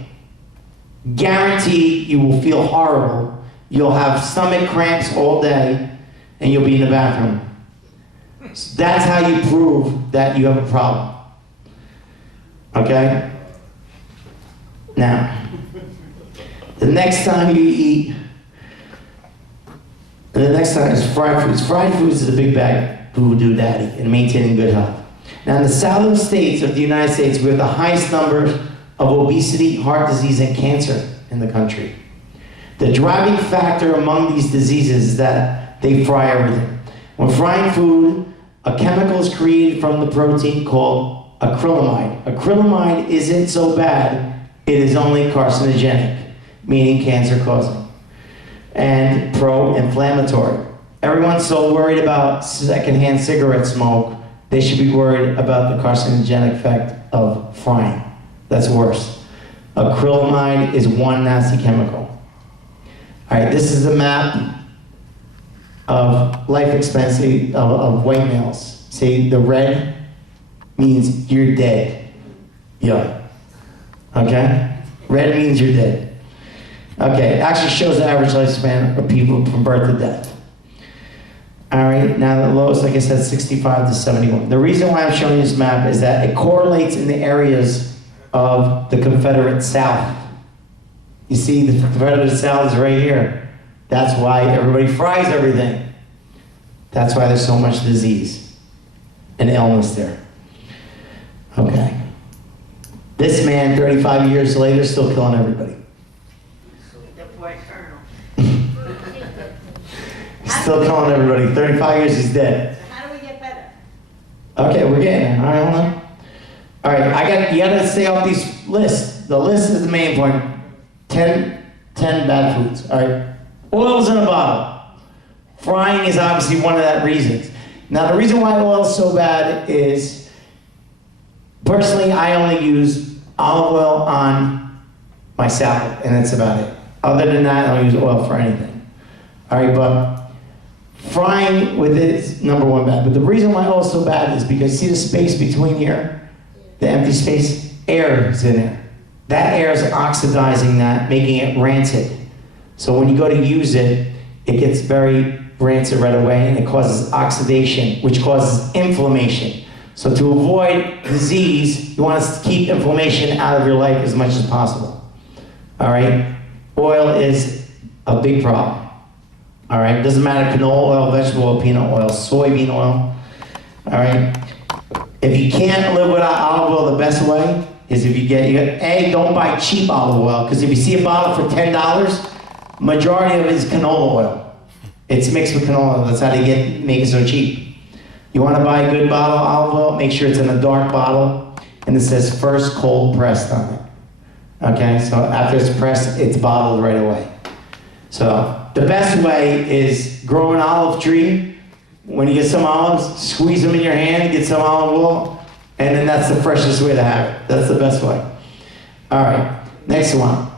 Guaranteed you will feel horrible. You'll have stomach cramps all day, and you'll be in the bathroom. So that's how you prove that you have a problem. Okay? Now, the next time you eat, the next time is fried foods. Fried foods is a big bag voodoo daddy in maintaining good health. Now, in the southern states of the United States, we have the highest numbers of obesity, heart disease, and cancer in the country. The driving factor among these diseases is that they fry everything. When frying food, a chemical is created from the protein called acrylamide. Acrylamide isn't so bad. It is only carcinogenic, meaning cancer-causing, and pro-inflammatory. Everyone's so worried about secondhand cigarette smoke, they should be worried about the carcinogenic effect of frying. That's worse. Acrylamide is one nasty chemical. All right, this is a map of life expectancy of white males. See, the red means you're dead. Yeah. Okay? Red means you're dead. Okay, it actually shows the average lifespan of people from birth to death. All right, now the lowest, like I said, 65 to 71. The reason why I'm showing you this map is that it correlates in the areas of the Confederate South. You see, the Confederate South is right here. That's why everybody fries everything. That's why there's so much disease and illness there. Okay. This man, 35 years later, still killing everybody. The boy Colonel. Still killing everybody. 35 years, he's dead. So how do we get better? Okay, we're getting there. All right, hold on. All right, you gotta stay off these lists. The list is the main point. 10 bad foods. All right. Oil's in a bottle. Frying is obviously one of that reasons. Now, the reason why oil is so bad is, personally, I only use olive oil on my salad, and that's about it. Other than that, I don't use oil for anything. All right, but frying with it is number one bad. But the reason why oil is so bad is because, see the space between here? The empty space? Air is in there. That air is oxidizing that, making it rancid. So when you go to use it, it gets very rancid right away, and it causes oxidation, which causes inflammation. So to avoid disease, you want to keep inflammation out of your life as much as possible. All right? Oil is a big problem. All right, doesn't matter, canola oil, vegetable oil, peanut oil, soybean oil. All right. If you can't live without olive oil, the best way is if you get, don't buy cheap olive oil, because if you see a bottle for $10, majority of it is canola oil. It's mixed with canola oil. That's how they make it so cheap. You want to buy a good bottle of olive oil, make sure it's in a dark bottle, and it says first cold pressed on it. Okay, so after it's pressed, it's bottled right away. So the best way is grow an olive tree. When you get some olives, squeeze them in your hand, get some olive oil, and then that's the freshest way to have it. That's the best way. All right, next one.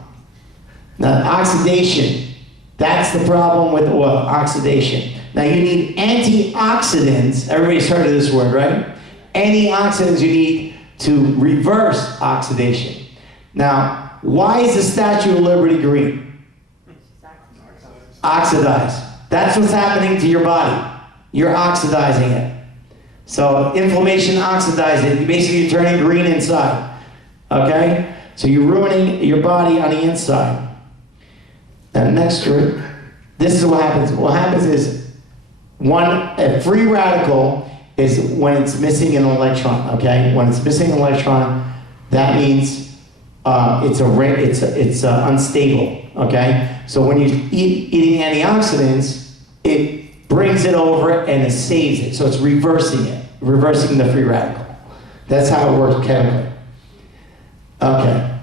Now, oxidation. That's the problem with oil, oxidation. Now, you need antioxidants. Everybody's heard of this word, right? Antioxidants you need to reverse oxidation. Now, why is the Statue of Liberty green? Oxidized. That's what's happening to your body. You're oxidizing it. So inflammation oxidizes it. Basically, you're turning green inside. Okay? So you're ruining your body on the inside. And next, this is what happens. What happens is, a free radical is when it's missing an electron. Okay? When it's missing an electron, that means it's unstable. Okay? So when you're eating antioxidants, it brings it over and it saves it. So it's reversing the free radical. That's how it works chemically. Okay.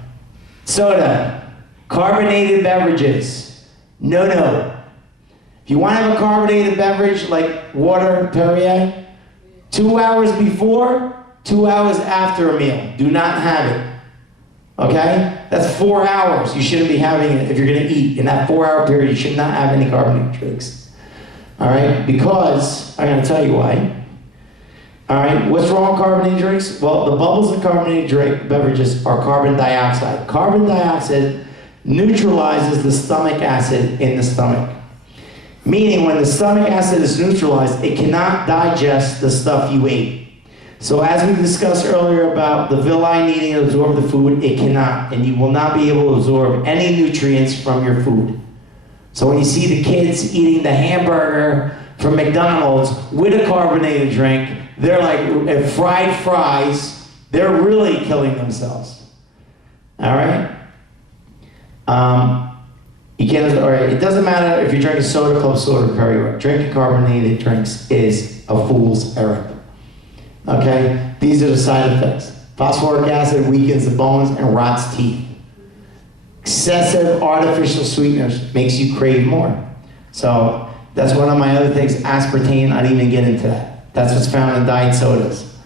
Soda, carbonated beverages. No. If you want to have a carbonated beverage like water, Perrier, 2 hours before, 2 hours after a meal. Do not have it. Okay? That's 4 hours. You shouldn't be having it if you're going to eat. In that 4-hour period, you should not have any carbonated drinks. All right, because I'm going to tell you why. All right, what's wrong with carbonated drinks? Well, the bubbles in carbonated beverages are carbon dioxide. Carbon dioxide neutralizes the stomach acid in the stomach. Meaning, when the stomach acid is neutralized, it cannot digest the stuff you ate. So as we discussed earlier about the villi needing to absorb the food, it cannot, and you will not be able to absorb any nutrients from your food. So when you see the kids eating the hamburger from McDonald's with a carbonated drink, they're like fried fries. They're really killing themselves. All right? You can't. All right. It doesn't matter if you're drinking soda, club soda, or Perrier. Drinking carbonated drinks is a fool's errand. Okay? These are the side effects. Phosphoric acid weakens the bones and rots teeth. Excessive artificial sweeteners makes you crave more. So that's one of my other things. Aspartame, I didn't even get into that. That's what's found in diet sodas.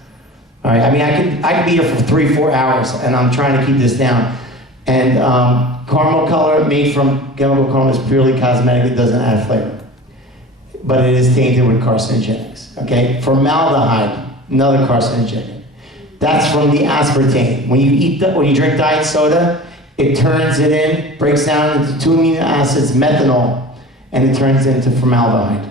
All right, I mean, I could be here for 3-4 hours, and I'm trying to keep this down. And caramel color made from chemical caramel is purely cosmetic. It doesn't add flavor. But it is tainted with carcinogenics. Okay, formaldehyde, another carcinogen. That's from the aspartame. When you drink diet soda, it turns it in, breaks down into 2 amino acids, methanol, and it turns into formaldehyde.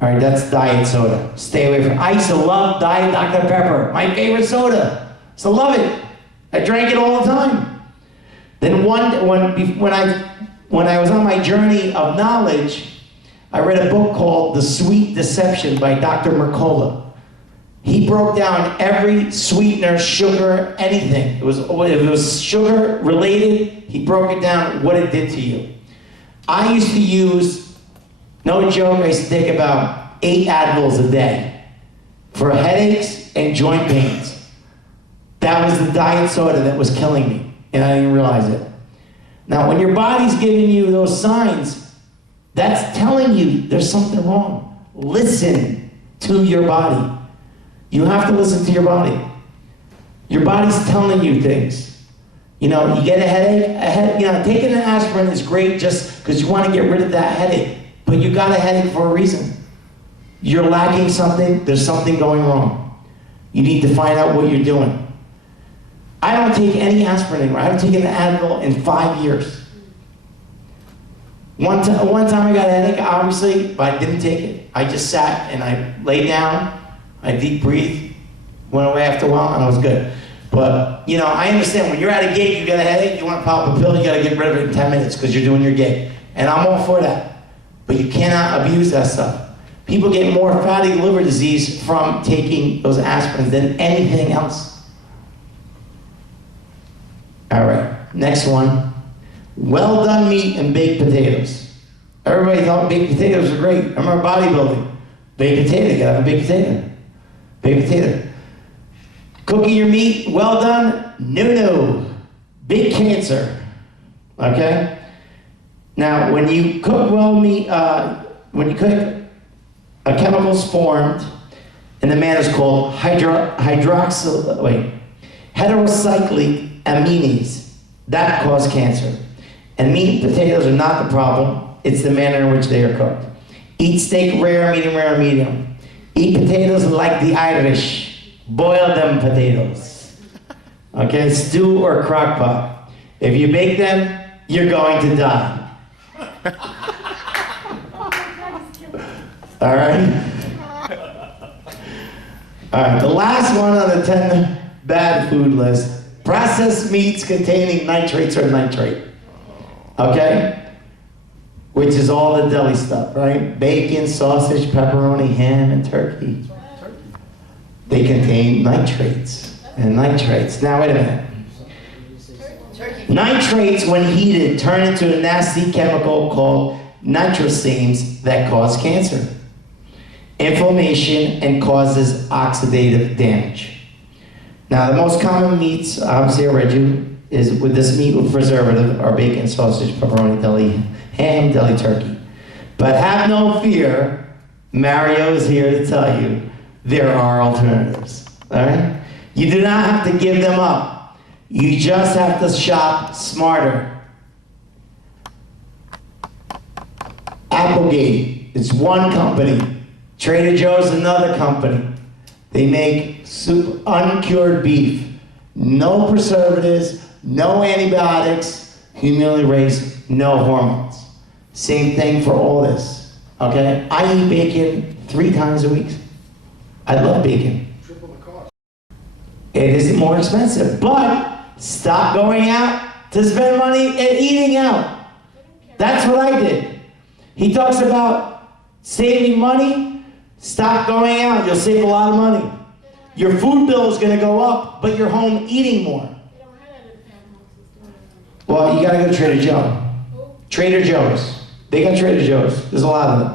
All right, that's diet soda. Stay away from it. I used to love Diet Dr. Pepper, my favorite soda. So love it. I drank it all the time. Then when I was on my journey of knowledge, I read a book called The Sweet Deception by Dr. Mercola. He broke down every sweetener, sugar, anything. If it was sugar related, he broke it down, what it did to you. I used to use, no joke, I used to take about 8 Advils a day for headaches and joint pains. That was the diet soda that was killing me, and I didn't realize it. Now, when your body's giving you those signs, that's telling you there's something wrong. Listen to your body. You have to listen to your body. Your body's telling you things. You know, you get a headache, taking an aspirin is great just because you want to get rid of that headache. But you got a headache for a reason. You're lacking something, there's something going wrong. You need to find out what you're doing. I don't take any aspirin anymore. I haven't taken an Advil in 5 years. One time I got a headache, obviously, but I didn't take it. I just sat and I laid down, I deep breathed, went away after a while, and I was good. But, I understand when you're at a gig, you get a headache, you want to pop a pill, you got to get rid of it in 10 minutes because you're doing your gig. And I'm all for that. but you cannot abuse that stuff. People get more fatty liver disease from taking those aspirins than anything else. All right, next one. Well done meat and baked potatoes. Everybody thought baked potatoes were great. I remember bodybuilding. Baked potato, you gotta have a baked potato. Baked potato. Cooking your meat, well done, no. Big cancer, okay? Now, when you cook when you cook, a chemical is formed, and the matter is called heterocyclic amines. That cause cancer. And meat and potatoes are not the problem, it's the manner in which they are cooked. Eat steak rare, medium. Eat potatoes like the Irish. Boil them potatoes. Okay, stew or crock pot. If you bake them, you're going to die. All right? All right, the last one on the 10 bad food list, processed meats containing nitrates or nitrate. Okay? Which is all the deli stuff, right? Bacon, sausage, pepperoni, ham, and turkey. They contain nitrates and nitrates. Now, wait a minute. Nitrates, when heated, turn into a nasty chemical called nitrosames that cause cancer, inflammation, and causes oxidative damage. Now, the most common meats, obviously I read you, is with this meat with preservative are bacon, sausage, pepperoni, deli, ham, deli, turkey. But have no fear, Mario is here to tell you there are alternatives, all right? You do not have to give them up. You just have to shop smarter. Applegate, it's one company. Trader Joe's another company. They make uncured beef. No preservatives, no antibiotics, humanely raised, no hormones. Same thing for all this, okay? I eat bacon 3 times a week. I love bacon. Triple the cost. It is more expensive, but stop going out to spend money and eating out. That's what I did. He talks about saving money. Stop going out. You'll save a lot of money. Your food bill is going to go up, but you're home eating more. Well, you got to go to Trader Joe. Trader Joe's. They got Trader Joe's. There's a lot of them.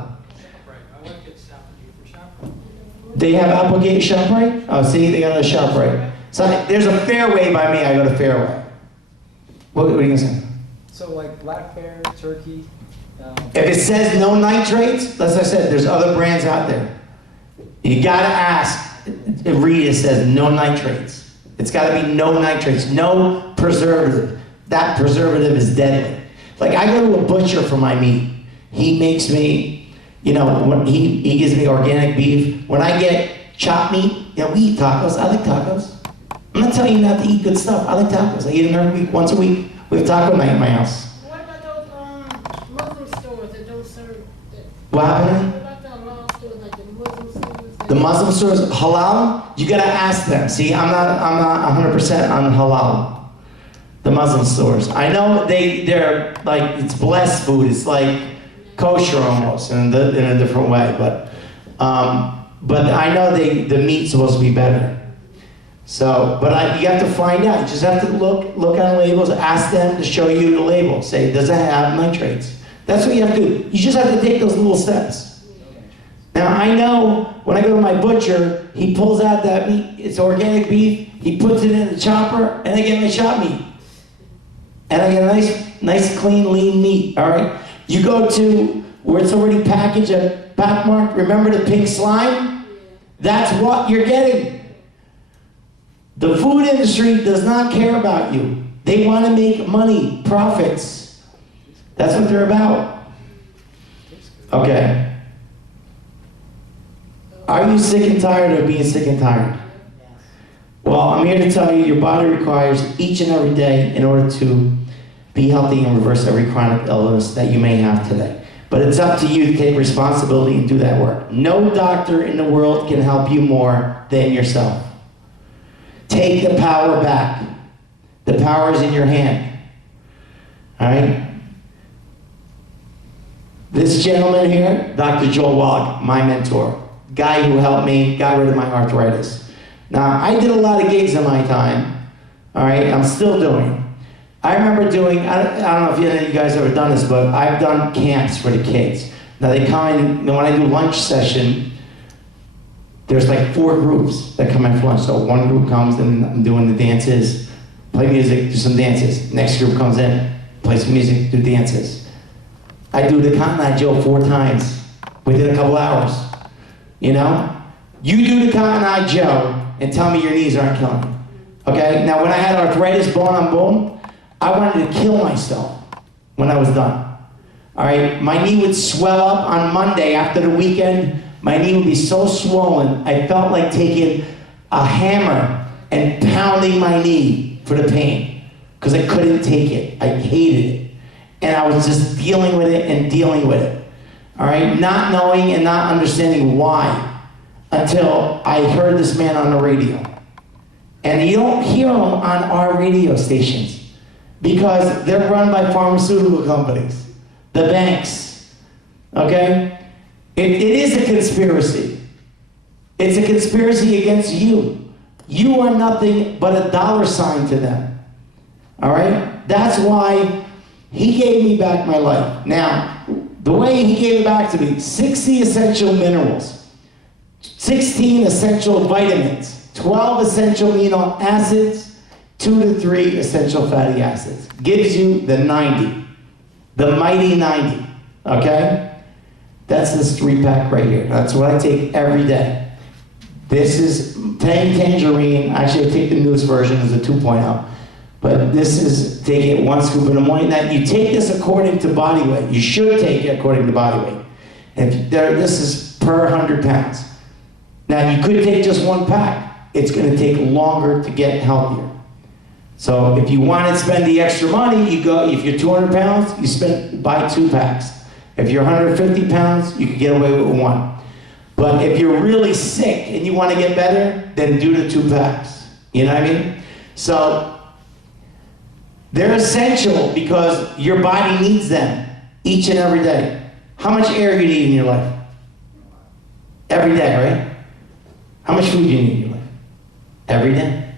They have Applegate ShopRite? Oh, see, they got a ShopRite. So there's a Fairway by me. I go to Fairway. What are you going to say? So like black bear, turkey. If it says no nitrates, as I said, there's other brands out there. You gotta ask. Read it says no nitrates. It's gotta be no nitrates, no preservative. That preservative is deadly. Like I go to a butcher for my meat. He makes me, he gives me organic beef. When I get chopped meat, we eat tacos. I like tacos. I'm not telling you not to eat good stuff. I like tacos. I eat them every week, once a week. We have taco night in my house. What about those Muslim stores that don't serve that? What happened? What about the halal stores, like the Muslim stores? The Muslim stores, halal, you gotta ask them. See, I'm not 100% on halal. The Muslim stores. I know they're like, it's blessed food. It's like kosher almost in a different way, but I know the meat's supposed to be better. So, you have to find out. You just have to look on labels, ask them to show you the label. Say, does it have nitrates? That's what you have to do. You just have to take those little steps. Now, I know when I go to my butcher, he pulls out that meat, it's organic beef, he puts it in the chopper, and I get my chop meat. And I get a nice, clean, lean meat, all right? You go to where it's already packaged and backmarked, remember the pink slime? That's what you're getting. The food industry does not care about you. They want to make money, profits. That's what they're about. Okay. Are you sick and tired of being sick and tired? Well, I'm here to tell you your body requires each and every day in order to be healthy and reverse every chronic illness that you may have today. But it's up to you to take responsibility and do that work. No doctor in the world can help you more than yourself. Take the power back. The power is in your hand. All right? This This gentleman here, Dr. Joel Wallach, my mentor, guy who helped me, got rid of my arthritis. Now, I did a lot of gigs in my time, all right? I'm still doing. I remember doing, I don't know if any of you guys ever done this, but I've done camps for the kids. Now they come in, when I do lunch session, there's like 4 groups that come in for lunch. So one group comes and I'm doing the dances, play music, do some dances. Next group comes in, play some music, do dances. I do the Cotton Eye Joe 4 times within a couple hours. You know? You do the Cotton Eye Joe and tell me your knees aren't killing you. Okay? Now when I had arthritis bone on bone, I wanted to kill myself when I was done. All right? My knee would swell up on Monday after the weekend. My knee would be so swollen, I felt like taking a hammer and pounding my knee for the pain because I couldn't take it. I hated it. And I was just dealing with it and dealing with it. All right? Not knowing and not understanding why until I heard this man on the radio. And you don't hear him on our radio stations because they're run by pharmaceutical companies, the banks, okay? It is a conspiracy. It's a conspiracy against you. You are nothing but a dollar sign to them, all right? That's why he gave me back my life. Now, the way he gave it back to me, 60 essential minerals, 16 essential vitamins, 12 essential amino acids, 2 to 3 essential fatty acids. Gives you the 90, the mighty 90, okay? That's this 3-pack right here. That's what I take every day. This is tangerine. Actually, I take the newest version as a 2.0. But this is taking 1 scoop in the morning. Now, you take this according to body weight. You should take it according to body weight. And this is per 100 pounds. Now, you could take just 1 pack. It's going to take longer to get healthier. So if you want to spend the extra money, you go, if you're 200 pounds, buy 2 packs. If you're 150 pounds, you can get away with 1. But if you're really sick and you want to get better, then do the 2 packs. You know what I mean? So they're essential because your body needs them each and every day. How much air do you need in your life? Every day, right? How much food do you need in your life? Every day.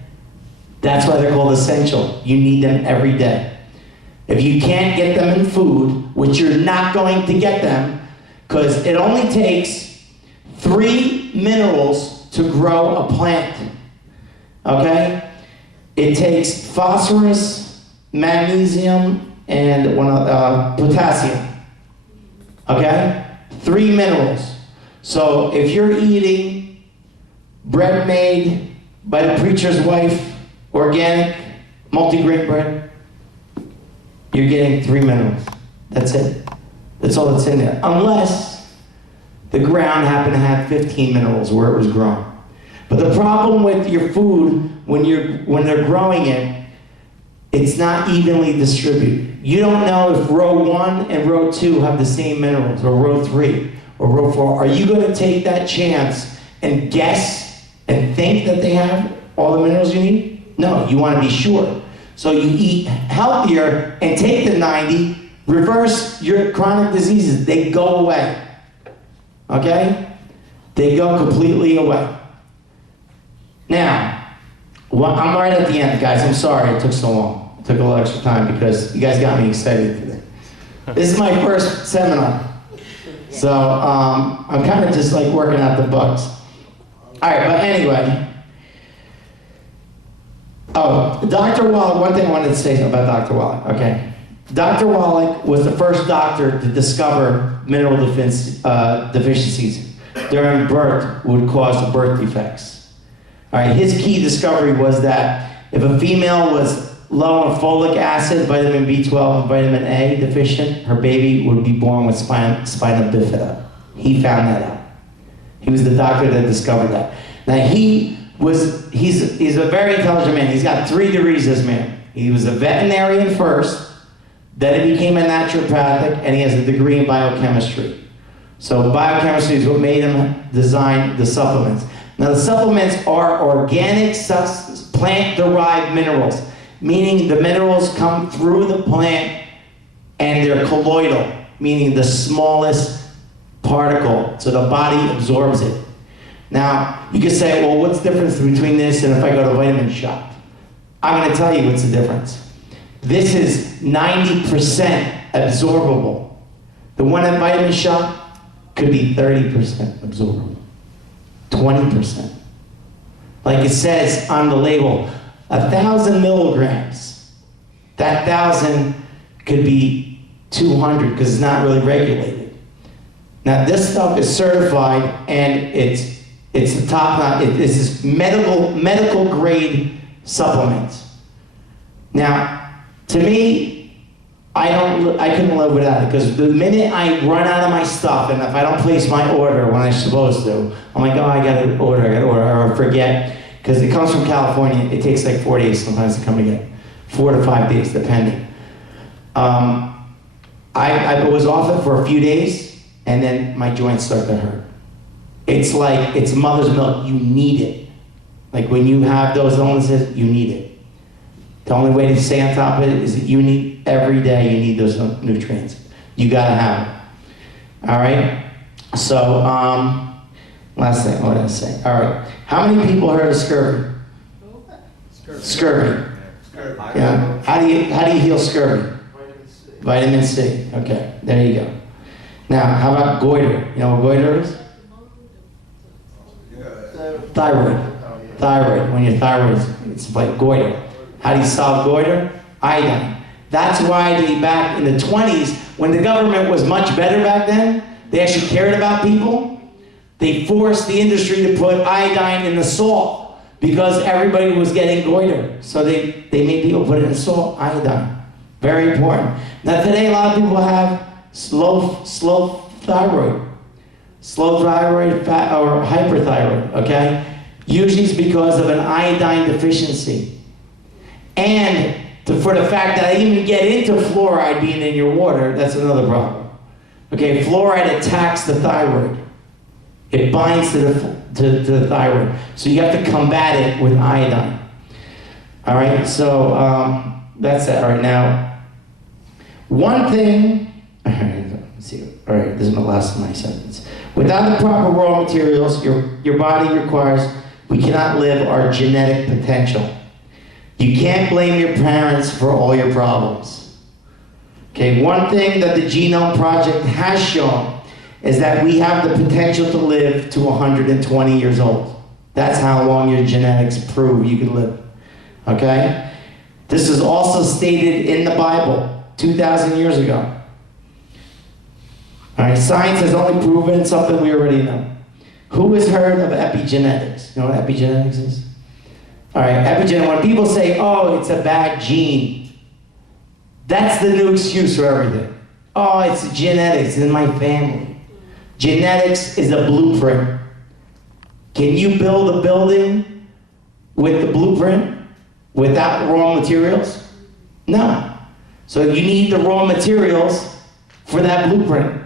That's why they're called essential. You need them every day. If you can't get them in food, which you're not going to get them, because it only takes 3 minerals to grow a plant, okay? It takes phosphorus, magnesium, and potassium, okay? 3 minerals. So if you're eating bread made by the preacher's wife, organic, multigrain bread, you're getting 3 minerals. That's it. That's all that's in there. Unless the ground happened to have 15 minerals where it was grown. But the problem with your food, when they're growing it, it's not evenly distributed. You don't know if row 1 and row 2 have the same minerals, or row 3, or row 4. Are you going to take that chance and guess and think that they have all the minerals you need? No, you want to be sure. So you eat healthier and take the 90, reverse your chronic diseases. They go away. Okay? They go completely away. Now, I'm right at the end, guys. I'm sorry it took so long. It took a little extra time because you guys got me excited today. This is my first seminar. So I'm kind of just like working out the bugs. All right, but anyway. Oh, Dr. Wallach, one thing I wanted to say about Dr. Wallach, okay. Dr. Wallach was the first doctor to discover mineral deficiencies during birth would cause birth defects. All right, his key discovery was that if a female was low in folic acid, vitamin B12, and vitamin A deficient, her baby would be born with spina bifida. He found that out. He was the doctor that discovered that. Now he's a very intelligent man. He's got 3 degrees, this man. He was a veterinarian first, then he became a naturopathic, and he has a degree in biochemistry. So biochemistry is what made him design the supplements. Now the supplements are organic, plant-derived minerals, meaning the minerals come through the plant and they're colloidal. meaning the smallest particle, so the body absorbs it. Now, you could say, well, what's the difference between this and if I go to Vitamin Shop? I'm going to tell you what's the difference. This is 90% absorbable. The one at Vitamin Shop could be 30% absorbable, 20%. Like it says on the label, 1,000 milligrams. That 1,000 could be 200 because it's not really regulated. Now this stuff is certified and it's the top notch. This is medical grade supplements. Now, to me, I couldn't live without it because the minute I run out of my stuff and if I don't place my order when I'm supposed to, I'm like, oh, I gotta order, or I forget. Because it comes from California, it takes like 4 days sometimes to come to get. 4 to 5 days, depending. I was off it for a few days, and then my joints start to hurt. It's like, it's mother's milk, you need it. Like when you have those illnesses, you need it. The only way to stay on top of it is that you need, every day you need those nutrients. You gotta have it. All right? So, last thing I want to say. All right. How many people heard of scurvy? Scurvy. Yeah. How do you heal scurvy? Vitamin C. Vitamin C. Okay. There you go. Now, how about goiter? You know what goiter is? Thyroid. Thyroid. When your thyroid is, it's like goiter. How do you solve goiter? Iodine. That's why back in the 20s, when the government was much better back then, they actually cared about people. They forced the industry to put iodine in the salt because everybody was getting goiter. So they made people put it in salt, iodine. Very important. Now today a lot of people have slow thyroid. Slow thyroid fat or hyperthyroid, okay? Usually it's because of an iodine deficiency. And for the fact that I even get into fluoride being in your water, that's another problem. Okay, fluoride attacks the thyroid. It binds to the thyroid. So you have to combat it with iodine. All right, so that's it. All right, now, one thing, all right, let's see. All right, this is my last of my sentence. Without the proper raw materials, your body requires, we cannot live our genetic potential. You can't blame your parents for all your problems. Okay, one thing that the Genome Project has shown is that we have the potential to live to 120 years old. That's how long your genetics prove you can live, okay? This is also stated in the Bible 2,000 years ago. All right, science has only proven something we already know. Who has heard of epigenetics? You know what epigenetics is? All right, epigenetics, when people say, oh, it's a bad gene, that's the new excuse for everything. Oh, it's genetics, it's in my family. Genetics is a blueprint. Can you build a building with the blueprint without raw materials? No. So you need the raw materials for that blueprint.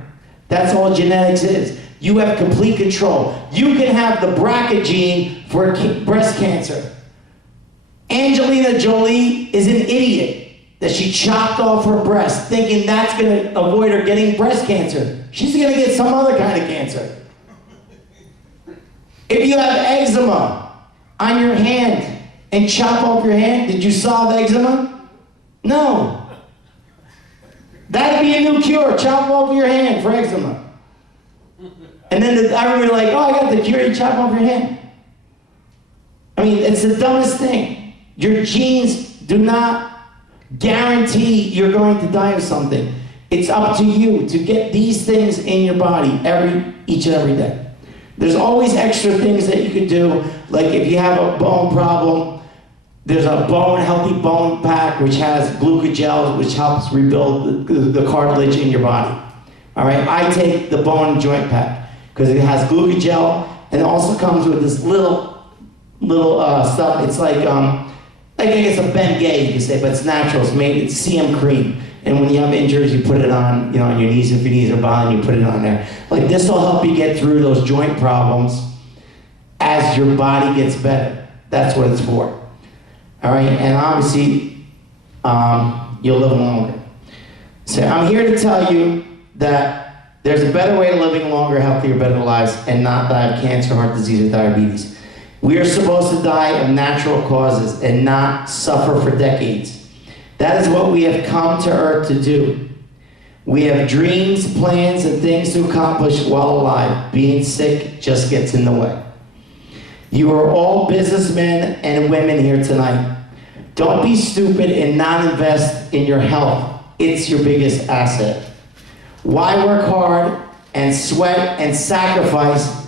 That's all genetics is. You have complete control. You can have the BRCA gene for breast cancer. Angelina Jolie is an idiot that she chopped off her breast thinking that's going to avoid her getting breast cancer. She's going to get some other kind of cancer. If you have eczema on your hand and chop off your hand, did you solve eczema? No. That'd be a new cure. Chop off your hand for eczema. And then everybody like, oh, I got the cure, you chop off your hand. I mean, it's the dumbest thing. Your genes do not guarantee you're going to die of something. It's up to you to get these things in your body each and every day. There's always extra things that you could do, like if you have a bone problem, there's a healthy bone pack which has glucogel, which helps rebuild the cartilage in your body. All right, I take the bone joint pack because it has glucogel and it also comes with this little stuff. It's like I guess a Ben Gay, you could say, but it's natural. It's CM cream. And when you have injuries, you put it on, on your knees. If your knees are bothering you, put it on there. Like this will help you get through those joint problems as your body gets better. That's what it's for. All right, and obviously, you'll live longer. So I'm here to tell you that there's a better way to living longer, healthier, better lives and not die of cancer, heart disease, or diabetes. We are supposed to die of natural causes and not suffer for decades. That is what we have come to Earth to do. We have dreams, plans, and things to accomplish while alive. Being sick just gets in the way. You are all businessmen and women here tonight. Don't be stupid and not invest in your health. It's your biggest asset. Why work hard and sweat and sacrifice,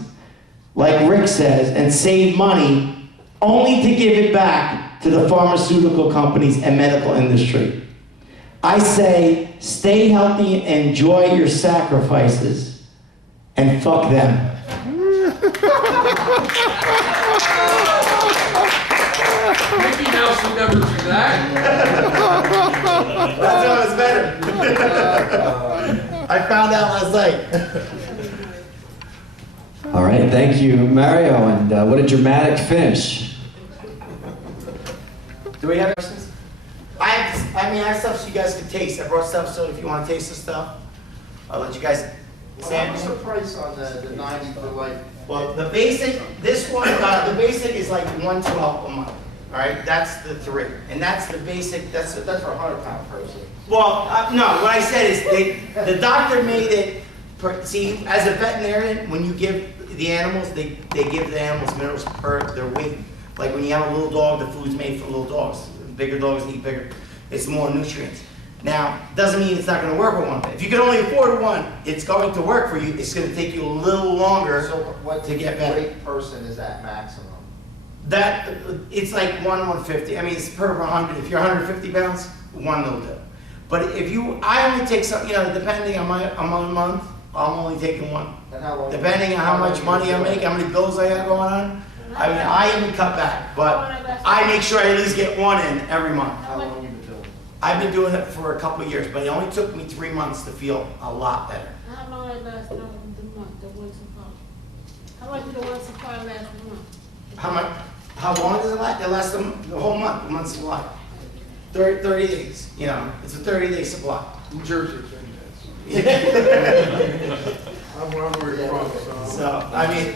like Rick says, and save money only to give it back to the pharmaceutical companies and medical industry? I say, stay healthy, enjoy your sacrifices, and fuck them. Mickey Mouse would never do that. That's how it's better. I found out last night. All right, thank you, Mario, and what a dramatic finish. Do we have questions? I have stuff so you guys can taste. I brought stuff so if you want to taste the stuff, I'll let you guys What's the price on the 90 for like? Well, the basic, this one, the basic is like $112 a month. All right, that's the 3, and that's the basic. That's for a 100-pound person. Well, no. What I said is the doctor made it. See, as a veterinarian, when you give the animals, they give the animals minerals per their weight. Like when you have a little dog, the food's made for little dogs. Bigger dogs eat bigger. It's more nutrients. Now, doesn't mean it's not going to work for one. If you can only afford one, it's going to work for you. It's going to take you a little longer to get better. Weight person is at maximum? That it's like 150. I mean, it's per 100. If you're 150 pounds, one will do. But if I only take some. Depending on my month, I'm only taking one. And how long? Depending on how much money I make, how many bills I have going on. I mean, I even cut back, but I make sure I at least get one in every month. How long have you been doing it? I've been doing it for a couple of years, but it only took me 3 months to feel a lot better. How long it lasts the month, the one supply? How long did the one supply last a month? How long does it last? It lasts the whole month, the month's supply. 30 days, it's a 30-day supply. New Jersey. Yeah. I'm where you're from, so. So, I mean,